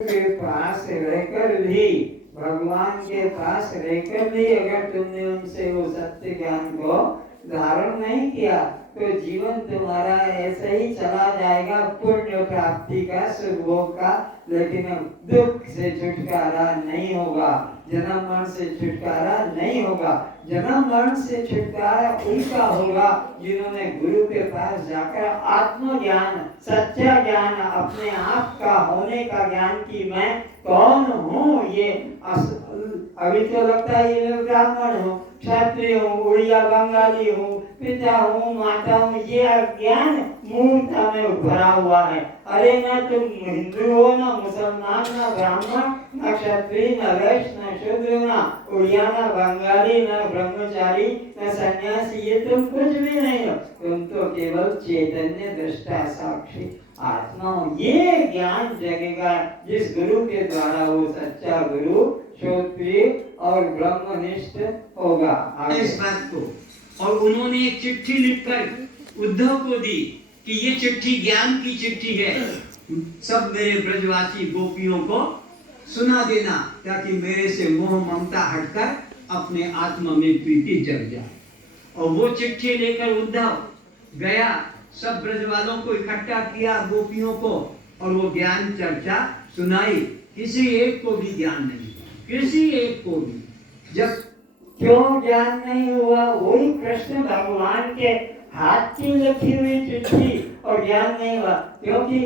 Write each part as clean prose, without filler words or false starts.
के पास रहकर भी, भगवान के पास रहकर भी अगर तुमने उनसे वो सत्य ज्ञान को धारण नहीं किया तो जीवन तुम्हारा ऐसे ही चला जाएगा, पुण्य प्राप्ति का, सुखभोग का, लेकिन दुख से छुटकारा नहीं होगा, जन्म मरण से छुटकारा नहीं होगा। जन्म मरण से छुटकारा उनका होगा जिन्होंने गुरु के पास जाकर आत्मज्ञान, सच्चा ज्ञान, अपने आप का होने का ज्ञान की मैं कौन हूँ। ये अभी तो लगता है ये ब्राह्मण हूँ, क्षत्रिय हूँ, उड़िया बंगाली हूँ, पिता हूँ, माता हूँ, ये अज्ञान मूर्खता में भरा हुआ है। अरे न तुम हिंदू हो, न मुसलमान, न ब्राह्मण, न क्षत्रिय, न वैश्य, न शूद्र, न उड़िया, न बंगाली, न ब्रह्मचारी, न सन्यासी, ये तुम कुछ भी नहीं हो। तुम तो केवल चैतन्य दृष्टा साक्षी आत्मा हो। ये ज्ञान जगेगा जिस गुरु के द्वारा वो सच्चा गुरु श्रोत्रिय और ब्रह्मनिष्ठ होगा। इस बात को, और उन्होंने एक चिट्ठी लिखकर उद्धव को दी कि ये चिट्ठी ज्ञान की चिट्ठी है, सब मेरे ब्रजवासी गोपियों को सुना देना ताकि मेरे से मोह ममता हटकर अपने आत्मा में प्रीति जग जाए। और वो चिट्ठी लेकर उद्धव गया, सब ब्रजवालों को इकट्ठा किया, गोपियों को, और वो ज्ञान चर्चा सुनाई। किसी एक को भी ज्ञान नहीं, किसी एक को भी। जब क्यों ज्ञान नहीं हुआ? वही कृष्ण भगवान के हाथ की लिखी हुई चिट्ठी और ज्ञान नहीं हुआ, क्योंकि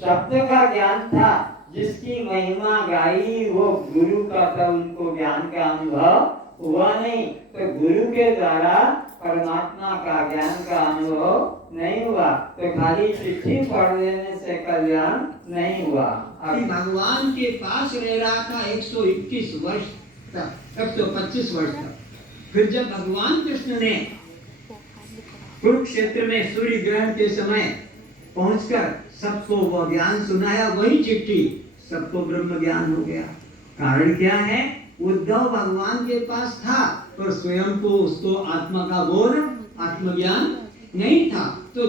शब्द का ज्ञान था। जिसकी महिमा गाई वो गुरु का था, उनको ज्ञान का अनुभव हुआ नहीं। तो गुरु के द्वारा परमात्मा का ज्ञान का अनुभव नहीं हुआ, तो खाली चिट्ठी पढ़ देने से कल्याण नहीं हुआ। अभी भगवान के पास रह रहा था 121 वर्ष तक, 125 वर्ष तक। फिर जब भगवान कृष्ण ने कुरुक्षेत्र में सूर्य ग्रहण के समय पहुंचकर सबको वो ज्ञान सुनाया, वही चिट्ठी सबको ब्रह्म ज्ञान हो गया। कारण क्या है? उद्धव भगवान के पास था पर स्वयं को उसको आत्मा का बोध, आत्मज्ञान नहीं था। तो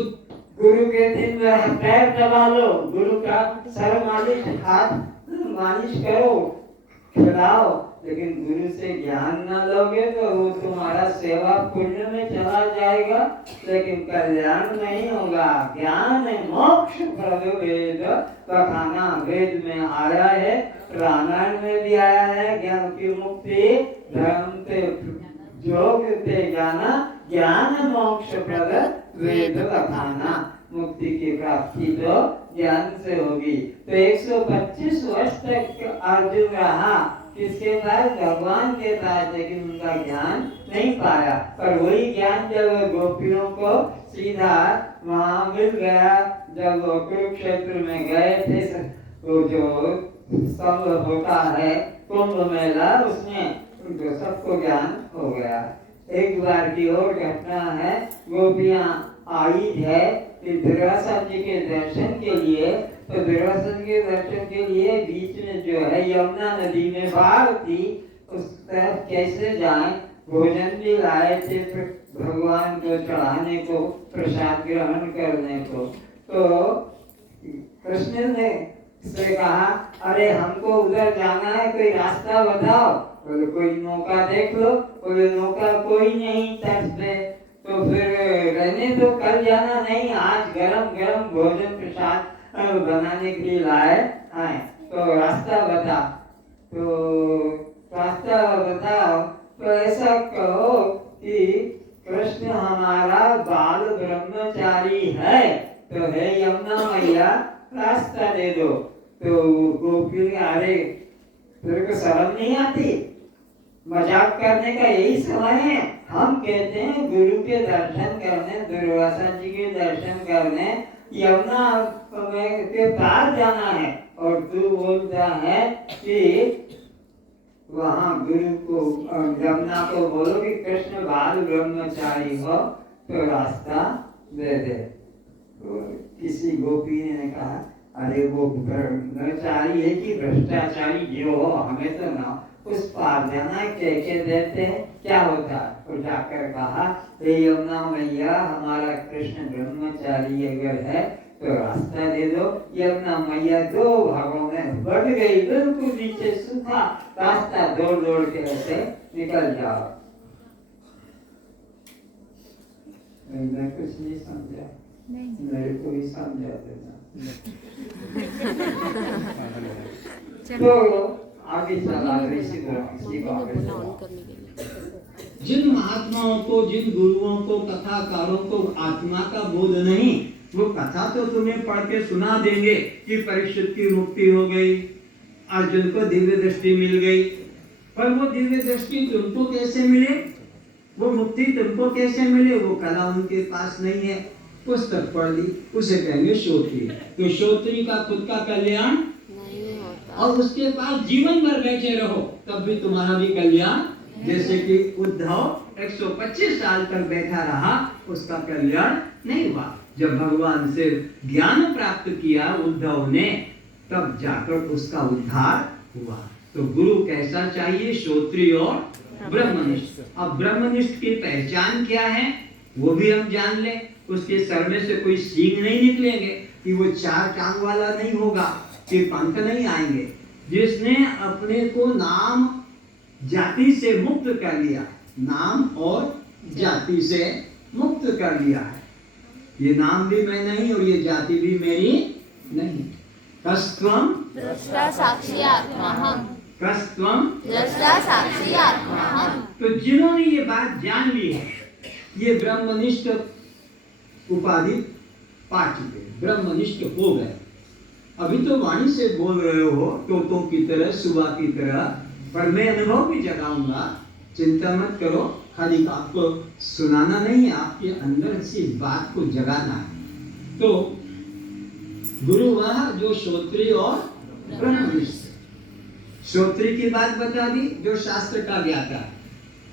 गुरु के दिन पैर दबा लो, गुरु का सर मालिश, हाथ मालिश करो, खिलाओ, लेकिन गुरु से ज्ञान न लोगे तो वो तुम्हारा सेवा पुण्य में चला जाएगा, लेकिन कल्याण नहीं होगा। ज्ञान मोक्ष प्रद वेद बखाना, वेद में आया है, रामायण में भी आया है। ज्ञान की मुक्ति धर्म ते योग ते ज्ञाना, ज्ञान मोक्ष प्रद वेद बखाना। मुक्ति की प्राप्ति तो ज्ञान से होगी। तो 125 वर्ष तक अर्जुन रहा किसके पास? भगवान के पास, लेकिन उनका ज्ञान नहीं पाया। पर वही ज्ञान जब गोपियों को सीधा वहाँ मिल गया, जब वो कुरुक्षेत्र में गए थे, वो जो सब होता है कुंभ मेला, उसमें उनको सबको ज्ञान हो गया। एक बार की और घटना है, गोपियाँ आई है कि दुर्वासा जी के दर्शन के लिए, तो दुर्वासा जी के दर्शन के लिए बीच में जो है यमुना नदी में बाढ़ थी, उस तरफ कैसे जाएं? भोजन भी लाए थे भगवान को चढ़ाने को, प्रसाद ग्रहण करने को। तो कृष्ण ने से कहा, अरे हमको उधर जाना है, कोई रास्ता बताओ। बोले कोई मौका देख लो। बोले मौका कोई नहीं तट पे, तो फिर रहने दो, कल जाना नहीं, आज गरम गरम भोजन प्रसाद बनाने के लिए लाए आए, तो रास्ता बता। तो रास्ता बताओ, तो ऐसा कहो कि कृष्ण हमारा बाल ब्रह्मचारी है, तो हे यमुना मैया रास्ता दे दो। तो गोपी, अरे तेरे को शर्म नहीं आती? मजाक करने का यही समय है। हम कहते हैं गुरु के दर्शन करने, दुर्वासा जी के दर्शन करने यमुना के पार जाना है, और तू बोलता है कि वहाँ गुरु को, यमुना को बोलो कि कृष्ण बाल ब्रह्मचारी हो तो रास्ता दे दे। तो किसी गोपी ने कहा, अरे वो ब्रह्मचारी है कि भ्रष्टाचारी जो हो, हमें तो ना उस पार जाना, कह देते हैं क्या होता। तो जाकर कहा, हे यमुना मैया, हमारा कृष्ण ब्रह्मचारी अगर है तो रास्ता दे दो। यमुना मैया दो भागों में बढ़ गई, बिल्कुल नीचे सूखा रास्ता, दौड़ दौड़ के ऐसे निकल जाओ। मैं कुछ नहीं समझा, मेरे को भी समझा देना। तो आगे चला जिन महात्माओं को, जिन गुरुओं को, कथाकारों को आत्मा का बोध नहीं, वो कथा तो तुम्हें पढ़ के सुना देंगे कि परीक्षित की मुक्ति हो गई, अर्जुन को दिव्य दृष्टि मिल गई, पर वो दिव्य दृष्टि तुमको कैसे मिले, वो मुक्ति तुमको कैसे मिले, वो कला उनके पास नहीं है। पुस्तक पढ़ ली, उसे कहेंगे श्रोत्री। तो श्रोत्री का खुद का कल्याण नहीं होता, और उसके पास जीवन भर बैठे रहो तब भी तुम्हारा भी कल्याण, जैसे कि उद्धव 125 साल तक बैठा रहा, उसका कल्याण नहीं हुआ। जब भगवान से ज्ञान प्राप्त किया उद्धव ने, तब जाकर उसका उद्धार हुआ। तो गुरु कैसा चाहिए? श्रोत्री और ब्रह्मनिष्ठ। अब ब्रह्मनिष्ठ की पहचान क्या है वो भी हम जान ले। उसके सर में से कोई सींग नहीं निकलेंगे, कि वो 4 टांग वाला नहीं होगा, कि पंख नहीं आएंगे। जिसने अपने को नाम जाति से मुक्त कर लिया, नाम और जाति से मुक्त कर लिया है। ये नाम भी मैं नहीं और ये जाति भी मेरी नहीं। कस्त्वम दृष्टा साक्षी आत्माहम्, कस्त्वम दृष्टा साक्षी आत्माहम्। तो जिन्होंने ये बात जान ली है, ये ब्रह्मनिष्ठ उपाधि पा चुके, ब्रह्मनिष्ठ हो गए। अभी तो वाणी से बोल रहे हो तोतों की तरह, सुबह की तरह, पर मैं अनुभव भी जगाऊंगा, चिंता मत करो। खाली आपको सुनाना नहीं है, आपके अंदर से बात को जगाना है। तो गुरु वह जो श्रोत्री और ब्रह्मनिष्ठ। श्रोत्री की बात बता दी जो शास्त्र का ज्ञाता,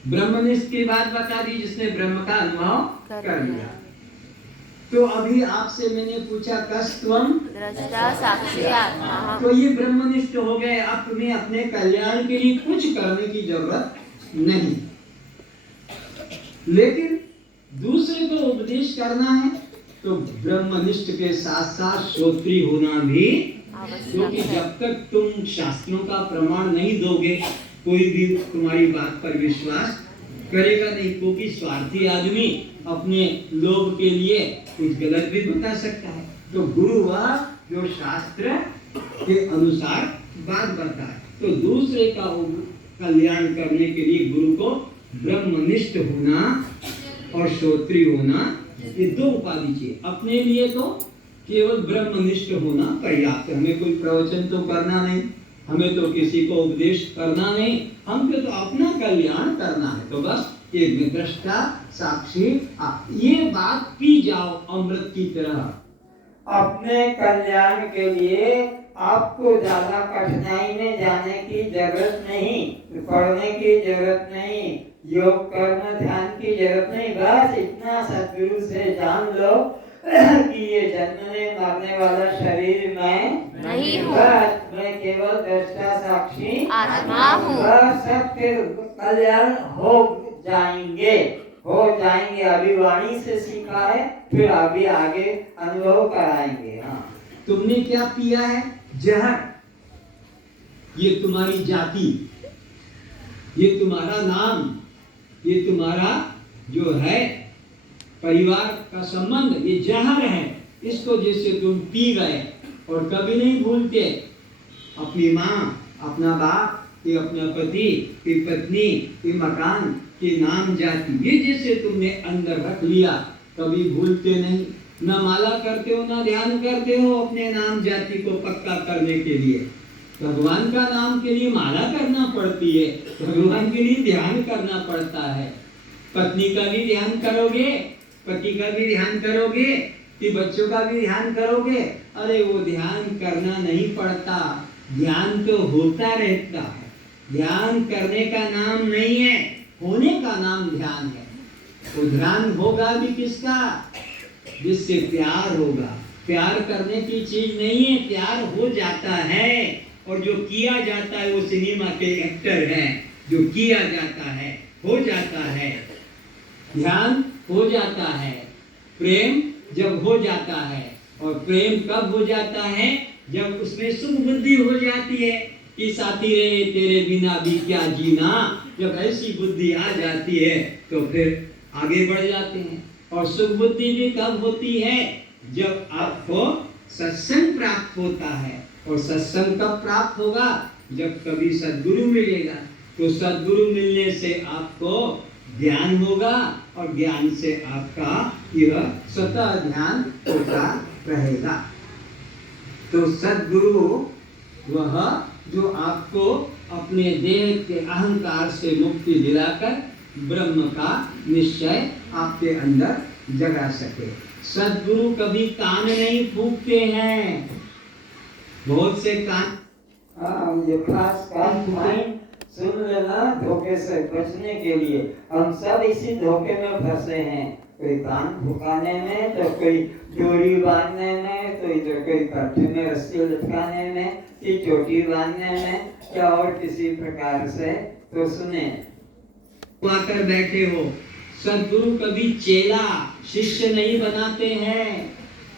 ब्रह्मनिष्ठ की बात बता दी जिसने ब्रह्म का अनुभव कर लिया। तो अभी आपसे मैंने पूछा कस्त्वम दृष्टा साक्षी आत्माहम्, तो ये ब्रह्मनिष्ठ हो गए। अब तुम्हें अपने कल्याण के लिए कुछ करने की जरूरत नहीं, लेकिन दूसरे को उपदेश करना है तो ब्रह्मनिष्ठ के साथ साथ श्रोत्री होना भी, क्योंकि जब तक तुम शास्त्रों का प्रमाण नहीं दोगे, कोई भी तुम्हारी बात पर विश्वास करेगा नहीं। क्योंकि स्वार्थी आदमी अपने लोभ के लिए कुछ गलत भी बता सकता है। तो गुरु वह जो शास्त्र के अनुसार बात बताए। तो दूसरे का कल्याण करने के लिए गुरु को ब्रह्मनिष्ठ होना और श्रोत्री होना, ये 2 उपाधि चाहिए। अपने लिए तो केवल ब्रह्मनिष्ठ होना पर्याप्त है। हमें कोई प्रवचन तो करना नहीं, हमें तो किसी को उपदेश करना नहीं, हमको तो अपना कल्याण करना है। तो बस एक दृष्टा साक्षी, ये बात पी जाओ अमृत की तरह। अपने कल्याण के लिए आपको ज्यादा कठिनाई में जाने की जरूरत नहीं, पढ़ने की जरूरत नहीं, योग कर्म ध्यान की जरूरत नहीं। बस इतना सद्गुरु से जान लो कि ये जन्मने मरने वाला शरीर मैं नहीं हूँ, बस मैं केवल दृष्टा साक्षी आत्मा हूँ। बस सबके कल्याण हो जाएंगे। अभी वाणी से सीखा है, फिर अभी आगे अनुभव कराएंगे। हाँ, तुमने क्या पिया है? जहर। ये तुम्हारी जाति, ये तुम्हारा नाम, ये तुम्हारा जो है परिवार का संबंध, ये जहर है। इसको जैसे तुम पी गए और कभी नहीं भूलते अपनी माँ, अपना बाप, कि अपना पति, कि पत्नी, कि मकान, कि नाम जाति, ये जैसे तुमने अंदर रख लिया, कभी भूलते नहीं। न माला करते हो, न ध्यान करते हो अपने नाम जाति को पक्का करने के लिए। भगवान का नाम के लिए माला करना पड़ती है, भगवान के लिए ध्यान करना पड़ता है। पत्नी का भी ध्यान करोगे, पति का भी ध्यान करोगे, कि बच्चों का भी ध्यान करोगे। अरे वो ध्यान करना नहीं पड़ता, ध्यान तो होता रहता है। ध्यान करने का नाम नहीं है, होने का नाम ध्यान है। वो ध्यान होगा भी किसका? जिससे प्यार होगा। प्यार करने की चीज नहीं है, प्यार हो जाता है। और जो किया जाता है वो सिनेमा के एक्टर हैं, जो किया जाता है हो जाता है। ध्यान हो जाता है, प्रेम जब हो जाता है, और प्रेम कब हो जाता है? जब उसमें सुख बुद्धि हो जाती है कि साथी रे तेरे बिना भी क्या जीना। जब ऐसी बुद्धि आ जाती है तो फिर आगे बढ़ जाते हैं। और सुख बुद्धि भी कब होती है? जब आपको सत्संग प्राप्त होता है। और सत्संग कब प्राप्त होगा? जब कभी सद्गुरु मिलेगा। तो सद्गुरु मिलने से आपको ज्ञान होगा और ज्ञान से आपका यह स्वतः ध्यान होता रहेगा। तो सद्गुरु वह जो आपको अपने देह के अहंकार से मुक्ति दिलाकर ब्रह्म का निश्चय आपके अंदर जगा सके। सद्गुरु कभी कान नहीं फूंकते हैं। बहुत से कान ये खास कान पॉइंट सुन लेना धोखे से बचने के लिए। हम सब इसी धोखे में फंसे हैं, कोई कान फुकाने में, तो कोई डोरी बांधने में, तो इधर कोई कट्टे में रस्सी लटकाने में, कि चोटी बांधने में, या और किसी प्रकार से। तो सुने, आकर बैठे हो। सद्गुरु कभी चेला शिष्य नहीं बनाते हैं।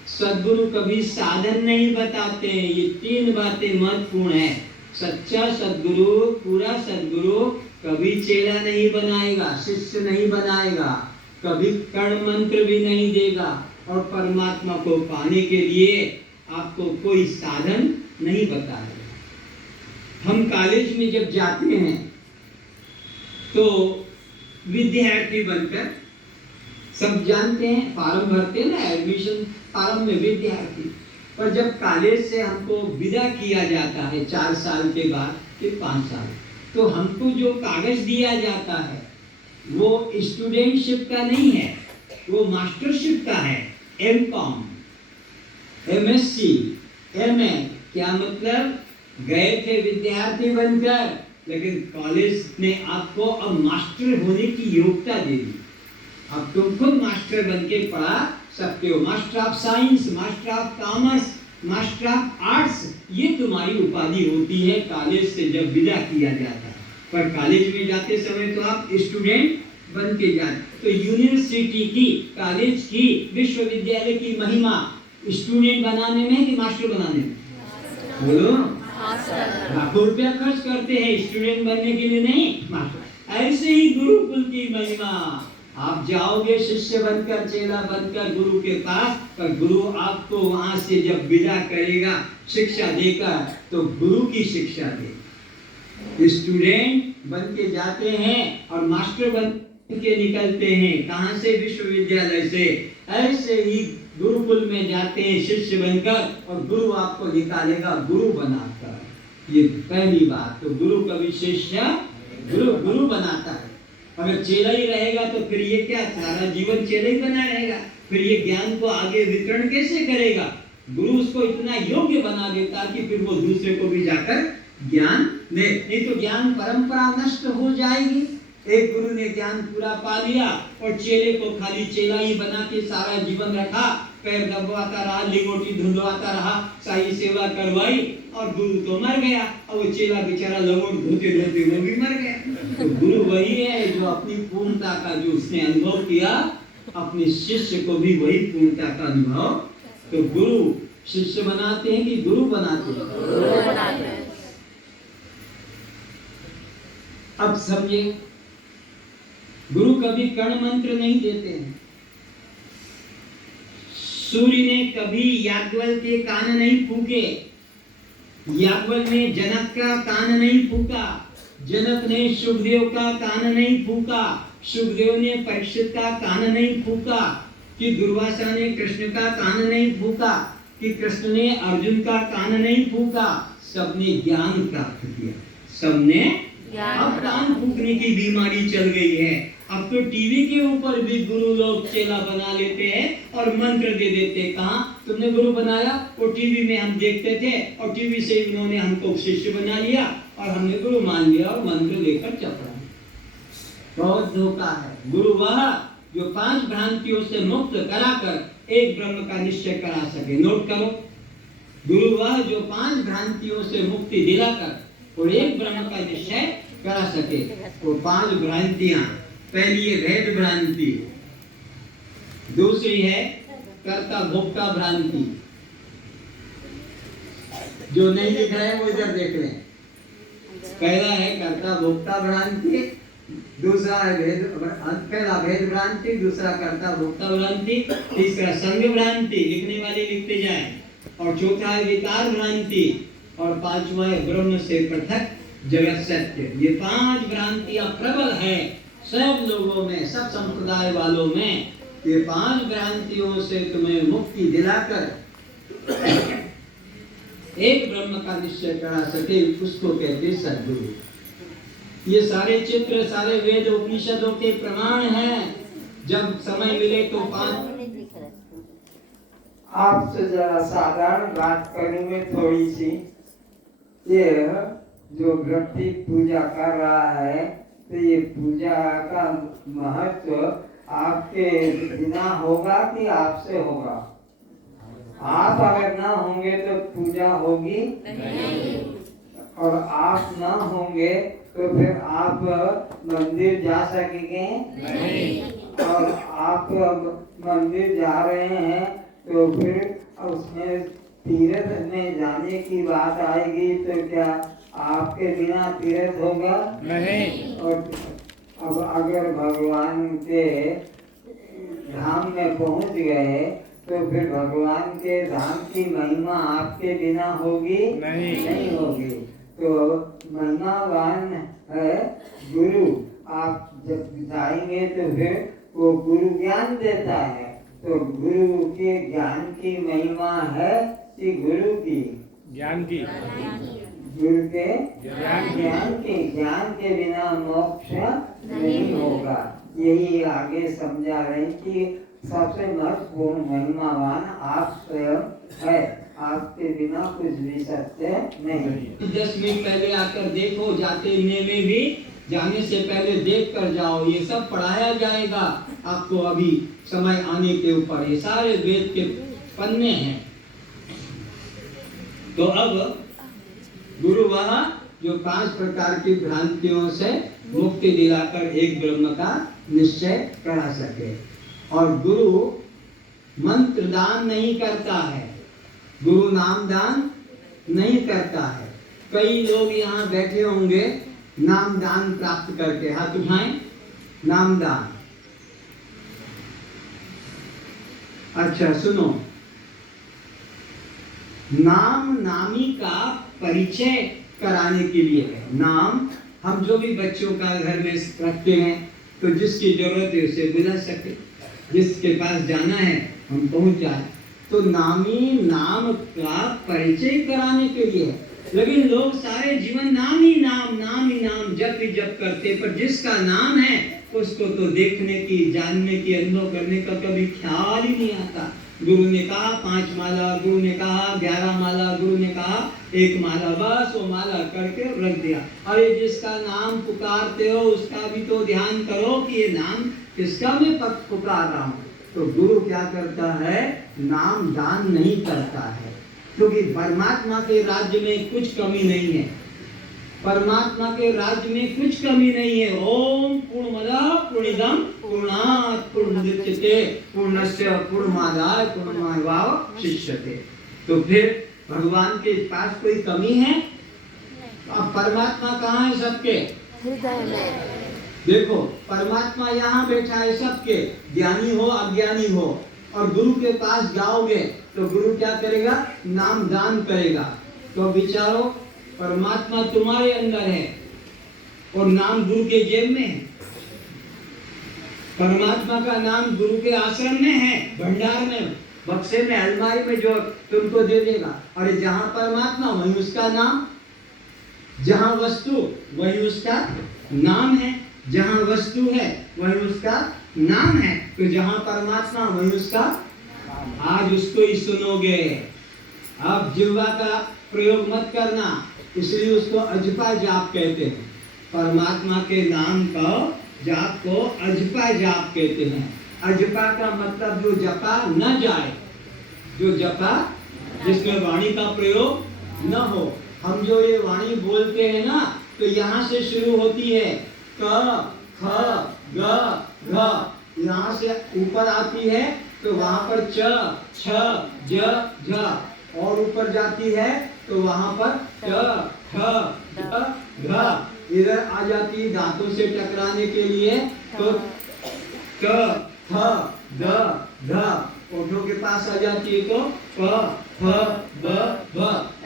सद्गुरु कभी साधन नहीं बताते हैं। ये तीन बातें महत्वपूर्ण है। सच्चा सद्गुरु, पूरा सद्गुरु कभी चेला नहीं बनाएगा, शिष्य नहीं बनाएगा, कभी कर्ण मंत्र भी नहीं देगा, और परमात्मा को पाने के लिए आपको कोई साधन नहीं बताएगा। हम कॉलेज में जब जाते हैं तो विद्यार्थी बनकर, सब जानते हैं, फॉर्म भरते हैं ना, एडमिशन फॉर्म में विद्यार्थी। पर जब कॉलेज से हमको विदा किया जाता है 4 साल के बाद फिर 5 साल, तो हमको जो कागज दिया जाता है वो स्टूडेंटशिप का नहीं है, वो मास्टरशिप का है। MCom, MSc, MA. क्या मतलब? गए थे विद्यार्थी बनकर, लेकिन कॉलेज ने आपको अब मास्टर होने की योग्यता दे दी। अब तुम खुद मास्टर बन के पढ़ा सकते हो। Master of science, master of commerce, master of arts, ये तुम्हारी उपाधि होती है कॉलेज से जब विदा किया जाता है। पर कॉलेज में जाते समय तो आप स्टूडेंट बन के जाते। तो यूनिवर्सिटी की, कॉलेज की, विश्वविद्यालय की महिमा स्टूडेंट बनाने में कि मास्टर बनाने में? बोलो। लाखों रुपया खर्च करते हैं स्टूडेंट बनने के लिए, नहीं मास्टर। ऐसे ही गुरुकुल की महिमा, आप जाओगे शिष्य बनकर, चेला बनकर गुरु के पास, पर गुरु आपको वहां से जब विदा करेगा शिक्षा देकर, तो गुरु की शिक्षा दे। स्टूडेंट बन के जाते हैं और मास्टर बन के निकलते हैं। कहां से? विश्वविद्यालय से। ऐसे ही गुरुकुल में जाते हैं शिष्य बनकर, और गुरु आपको निकालेगा गुरु बनाकर। ये पहली बात। तो गुरु कभी शिष्य, गुरु बनाता है। अगर चेला ही रहेगा तो फिर ये क्या, सारा जीवन चेला ही बना रहेगा, फिर ये ज्ञान को आगे वितरण कैसे करेगा? गुरु उसको इतना योग्य बना देता कि फिर वो दूसरे को भी जाकर ज्ञान दे। नहीं तो ज्ञान परंपरा नष्ट हो जाएगी। एक गुरु ने ज्ञान पूरा पा लिया और चेले को खाली चेला ही बना के सारा जीवन रखा, पैर दबवाता रहा, लिंगोटी धुंधवाता रहा, सारी सेवा करवाई, और गुरु तो मर गया। और वो चेला बेचारा लंगोट धोते धोते वो भी मर गया। तो गुरु वही है जो अपनी पूर्णता का जो उसने अनुभव किया, अपने शिष्य को भी वही पूर्णता का अनुभव। तो गुरु शिष्य बनाते हैं कि गुरु बनाते हैं? अब समझे, गुरु कभी कर्ण मंत्र नहीं देते हैं। सूर्य ने कभी याज्ञवल्क्य के कान नहीं फूके, याज्ञवल्क्य ने जनक का कान नहीं फूका, जनक ने सुखदेव का कान नहीं फूका, सुखदेव ने परीक्षित का कान नहीं फूका, कि दुर्वासा ने कृष्ण का कान नहीं फूका, कि कृष्ण ने अर्जुन का कान नहीं फूका। सबने ज्ञान प्राप्त किया, सबने। अब कान फूकने की बीमारी चल गई है। अब तो टीवी के ऊपर भी गुरु लोग चेला बना लेते हैं और मंत्र दे देते हैं। कहाँ तुमने गुरु बनाया? वो टीवी में हम देखते थे और टीवी से उन्होंने हमको शिष्य बना लिया और हमने गुरु मान लिया और मंत्र लेकर चपड़ा। बहुत धोखा है। गुरु वह जो 5 भ्रांतियों से मुक्त कराकर एक ब्रह्म का निश्चय करा सके। नोट करो, गुरु वह जो 5 भ्रांतियों से मुक्ति दिलाकर और एक ब्रह्म का निश्चय करा सके। वो 5 भ्रांतियां, पहली है भेद भ्रांति, दूसरी है कर्ता भोक्ता भ्रांति, जो नहीं दिख रहे हैं वो इधर देख रहे हैं। पहला है कर्ता भोक्ता भ्रांति, दूसरा है पहला भेद भ्रांति, दूसरा कर्ता भोक्ता भ्रांति, तीसरा संग भ्रांति, लिखने वाले लिखते जाएं, और चौथा है विकार भ्रांति, और पांचवा है ब्रह्म से पृथक जगत सत्य। ये 5 भ्रांतियां प्रबल है सब लोगों में, सब संप्रदाय वालों में। ये 5 भ्रांतियों से तुम्हें मुक्ति दिलाकर एक ब्रह्म का निश्चय करा सके, उसको कहते सद्गुरु। ये सारे चित्र, सारे वेद उपनिषदों के प्रमाण हैं। जब समय मिले तो 5 आपसे जरा साधारण बात करूंगे थोड़ी सी। ये जो व्यक्ति पूजा कर रहा है, तो ये पूजा का महत्व आपके बिना होगा कि आपसे होगा? आप अगर ना होंगे तो पूजा होगी नहीं, और आप ना होंगे तो फिर आप मंदिर जा सकेंगे नहीं, और आप मंदिर जा रहे हैं तो फिर उसमें तीर्थ में जाने की बात आएगी, तो क्या आपके बिना तीर्थ होगा नहीं? और अब अगर भगवान के धाम में पहुंच गए तो फिर भगवान के धाम की महिमा आपके बिना होगी नहीं होगी। तो महिमावान है गुरु। आप जब जाएंगे तो फिर वो गुरु ज्ञान देता है, तो गुरु के ज्ञान की महिमा है कि गुरु की ज्ञान की, गुरु के ज्ञान के बिना मोक्ष नहीं होगा। यही आगे समझा रहे कि सबसे महत्वपूर्ण महिमावान आप स्वयं है, आपके बिना कुछ भी सत्य नहीं। 10 मिनट पहले आकर देखो, जाते में भी जाने से पहले देख कर जाओ। ये सब पढ़ाया जाएगा आपको अभी समय आने के ऊपर। ये सारे वेद के पन्ने हैं। तो अब गुरु वह जो 5 प्रकार की भ्रांतियों से मुक्ति दिलाकर एक ब्रह्म का निश्चय करा सके। और गुरु मंत्र दान नहीं करता है, गुरु नाम दान नहीं करता है। कई लोग यहाँ बैठे होंगे नाम दान प्राप्त करके, हाथ उठाएं। नाम दान, अच्छा सुनो, नाम नामी का परिचय कराने के लिए है। नाम हम जो भी बच्चों का घर में रखते हैं, तो जिसकी जरूरत है उसे बुला सके, जिसके पास जाना है हम पहुंच जाए। तो नामी नाम का परिचय कराने के लिए है। लेकिन लोग सारे जीवन नाम ही नाम जप ही जप करते, पर जिसका नाम है उसको तो देखने की, जानने की, अनुभव करने का कभी ख्याल ही नहीं आता। गुरु ने कहा 5 माला, गुरु ने कहा 11 माला, गुरु ने कहा 1 माला, बस वो माला करके रख दिया। अरे जिसका नाम पुकारते हो उसका भी तो ध्यान करो कि ये नाम किसका मैं पुकार रहा हूँ। तो गुरु क्या करता है? नाम दान नहीं करता है, क्योंकि परमात्मा के राज्य में कुछ कमी नहीं है। परमात्मा के राज्य में कुछ कमी नहीं है। ओम पूर्णमदः पूर्णमिदं पूर्णात् पूर्णमुदच्यते पूर्णस्य पूर्णमादाय पूर्णमेवावशिष्यते। तो फिर भगवान के पास कोई कमी है? अब परमात्मा कहाँ है? सबके हृदय में। देखो परमात्मा यहाँ बैठा है सबके, ज्ञानी हो अज्ञानी हो। और गुरु के पास जाओगे तो गुरु क्या करेगा? नाम दान करेगा। तो विचारो, परमात्मा तुम्हारे अंदर है और नाम गुरु के जेब में है। परमात्मा का नाम गुरु के आश्रम में है, भंडार में, बक्से में, अलमारी में, जो तुमको दे देगा। और जहाँ परमात्मा वहीं उसका नाम, जहाँ वस्तु वही उसका नाम है, जहाँ वस्तु है वही उसका नाम है। तो जहाँ परमात्मा वही उसका, आज उसको ही सुनोगे। अब जिह्वा का प्रयोग मत करना, इसलिए उसको अजपा जाप कहते हैं। परमात्मा के नाम का जाप को अजपा जाप कहते हैं। अजपा का मतलब जो जपा न जाए, जो जपा जिसमें वाणी का प्रयोग न हो। हम जो ये वाणी बोलते हैं ना, तो यहाँ से शुरू होती है क ख ग घ, यहाँ से ऊपर आती है तो वहाँ पर च छ ज झ, और ऊपर जाती है तो वहां पर ट ठ ड ढ इधर आ जाती है दांतों से टकराने के लिए, तो ट थ द ध ओठों के पास आ जाती है तो प फ ब भ।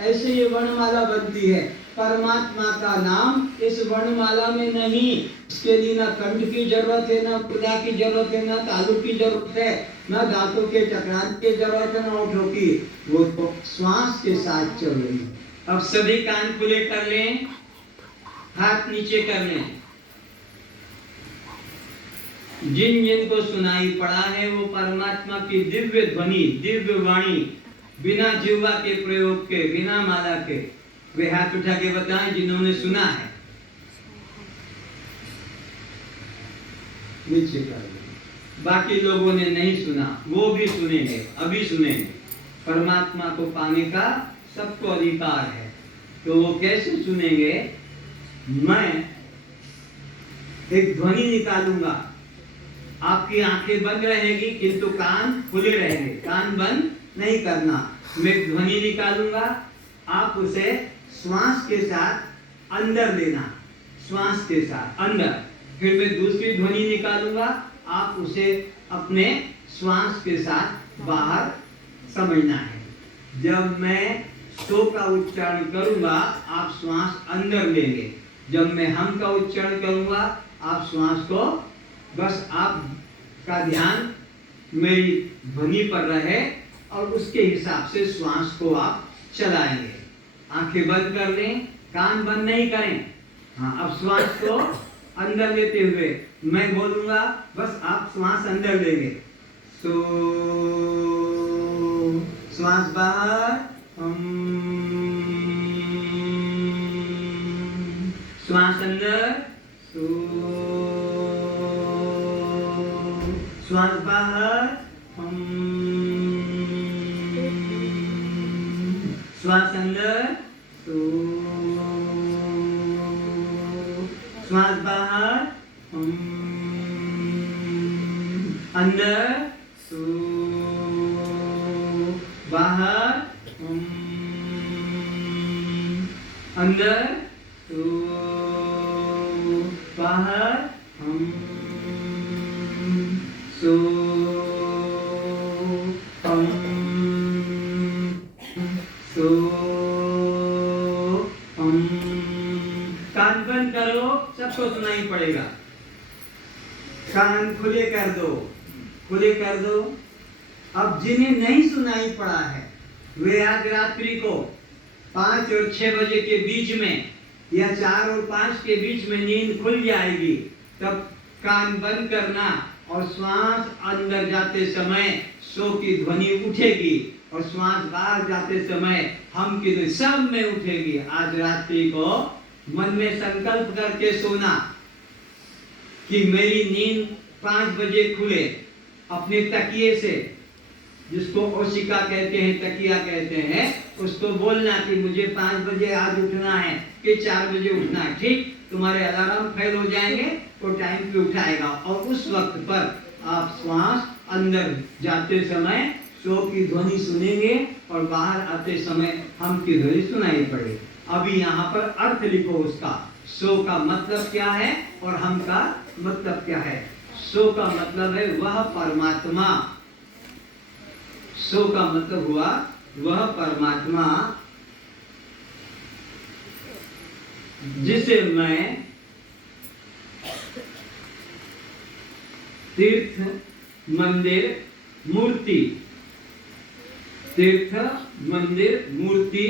ऐसे ये वर्णमाला बनती है। परमात्मा का नाम इस वर्णमाला में नहीं, इसके लिए ना कंठ की जरूरत है, ना पुदा की जरूरत है, ना तालु की जरूरत है, ना दांतों के टकराने की जरूरत है, ना ओठों की। वो तो श्वास के साथ चल रही है। अब सभी कान खुले कर लें, हाथ नीचे कर लें। जिन जिन को सुनाई पड़ा है वो परमात्मा की दिव्य ध्वनि, दिव्य वाणी, बिना जिह्वा के प्रयोग के, बिना माला के, वे हाथ उठा के बताएं जिन्होंने सुना है। नीचे कर दो। बाकी लोगों ने नहीं सुना, वो भी सुनेंगे, अभी सुनेंगे। परमात्मा को पाने का सबको अधिकार है, तो वो कैसे सुनेंगे? मैं एक ध्वनि निकालूंगा, आपकी आंखें बंद रहेगी किंतु कान खुले रहेंगे, कान बंद नहीं करना। मैं एक ध्वनि निकालूंगा, आप उसे श्वास के साथ अंदर लेना, श्वास के साथ अंदर। फिर मैं दूसरी ध्वनि निकालूंगा, आप उसे अपने श्वास के साथ बाहर समझना है। जब मैं सो का उच्चारण करूंगा, आप श्वास अंदर लेंगे। जब मैं हम का उच्चारण करूंगा, आप श्वास को, बस आपका ध्यान मेरी ध्वनि पर रहे और उसके हिसाब से श्वास को आप चलाएंगे। आंखें बंद कर दें, कान बंद नहीं करें। हाँ, अब श्वास को अंदर लेते हुए मैं बोलूंगा, बस आप श्वास अंदर लेंगे। सो श्वास बाहर, श्वास अंदर, श्वास बाहर, श्वास अंदर, श्वास बाहर, अंदर, बाहर, अंदर, बाहर, सो कान बंद करो, सबको सुनाई पड़ेगा। कान खुले कर दो, खुले कर दो। अब जिन्हें नहीं सुनाई पड़ा है वे आज रात्रि को 5 और 6 बजे के बीच में या 4 और 5 के बीच में नींद खुल जाएगी, तब कान बंद करना और श्वास अंदर जाते समय सो की ध्वनि उठेगी और श्वास बाहर जाते समय हम की ध्वनि सब में उठेगी। आज रात्रि को मन में संकल्प करके सोना कि मेरी नींद 5 बजे खुले। अपने तकिए से, जिसको ओशिका कहते हैं, तकिया कहते हैं, उसको बोलना कि मुझे 5 बजे आज उठना है कि 4 बजे उठना है। ठीक, तुम्हारे अलार्म फेल हो जाएंगे तो टाइम पे उठाएगा और उस वक्त पर आप श्वास अंदर जाते समय सो की ध्वनि सुनेंगे और बाहर आते समय हम की ध्वनि सुनाई पड़ेगी। अभी यहाँ पर अर्थ लिखो उसका। सो का मतलब क्या है और हम का मतलब क्या है? सो का मतलब है वह परमात्मा। सो का मतलब हुआ वह परमात्मा जिसे मैं तीर्थ, मंदिर, मूर्ति, तीर्थ, मंदिर, मूर्ति,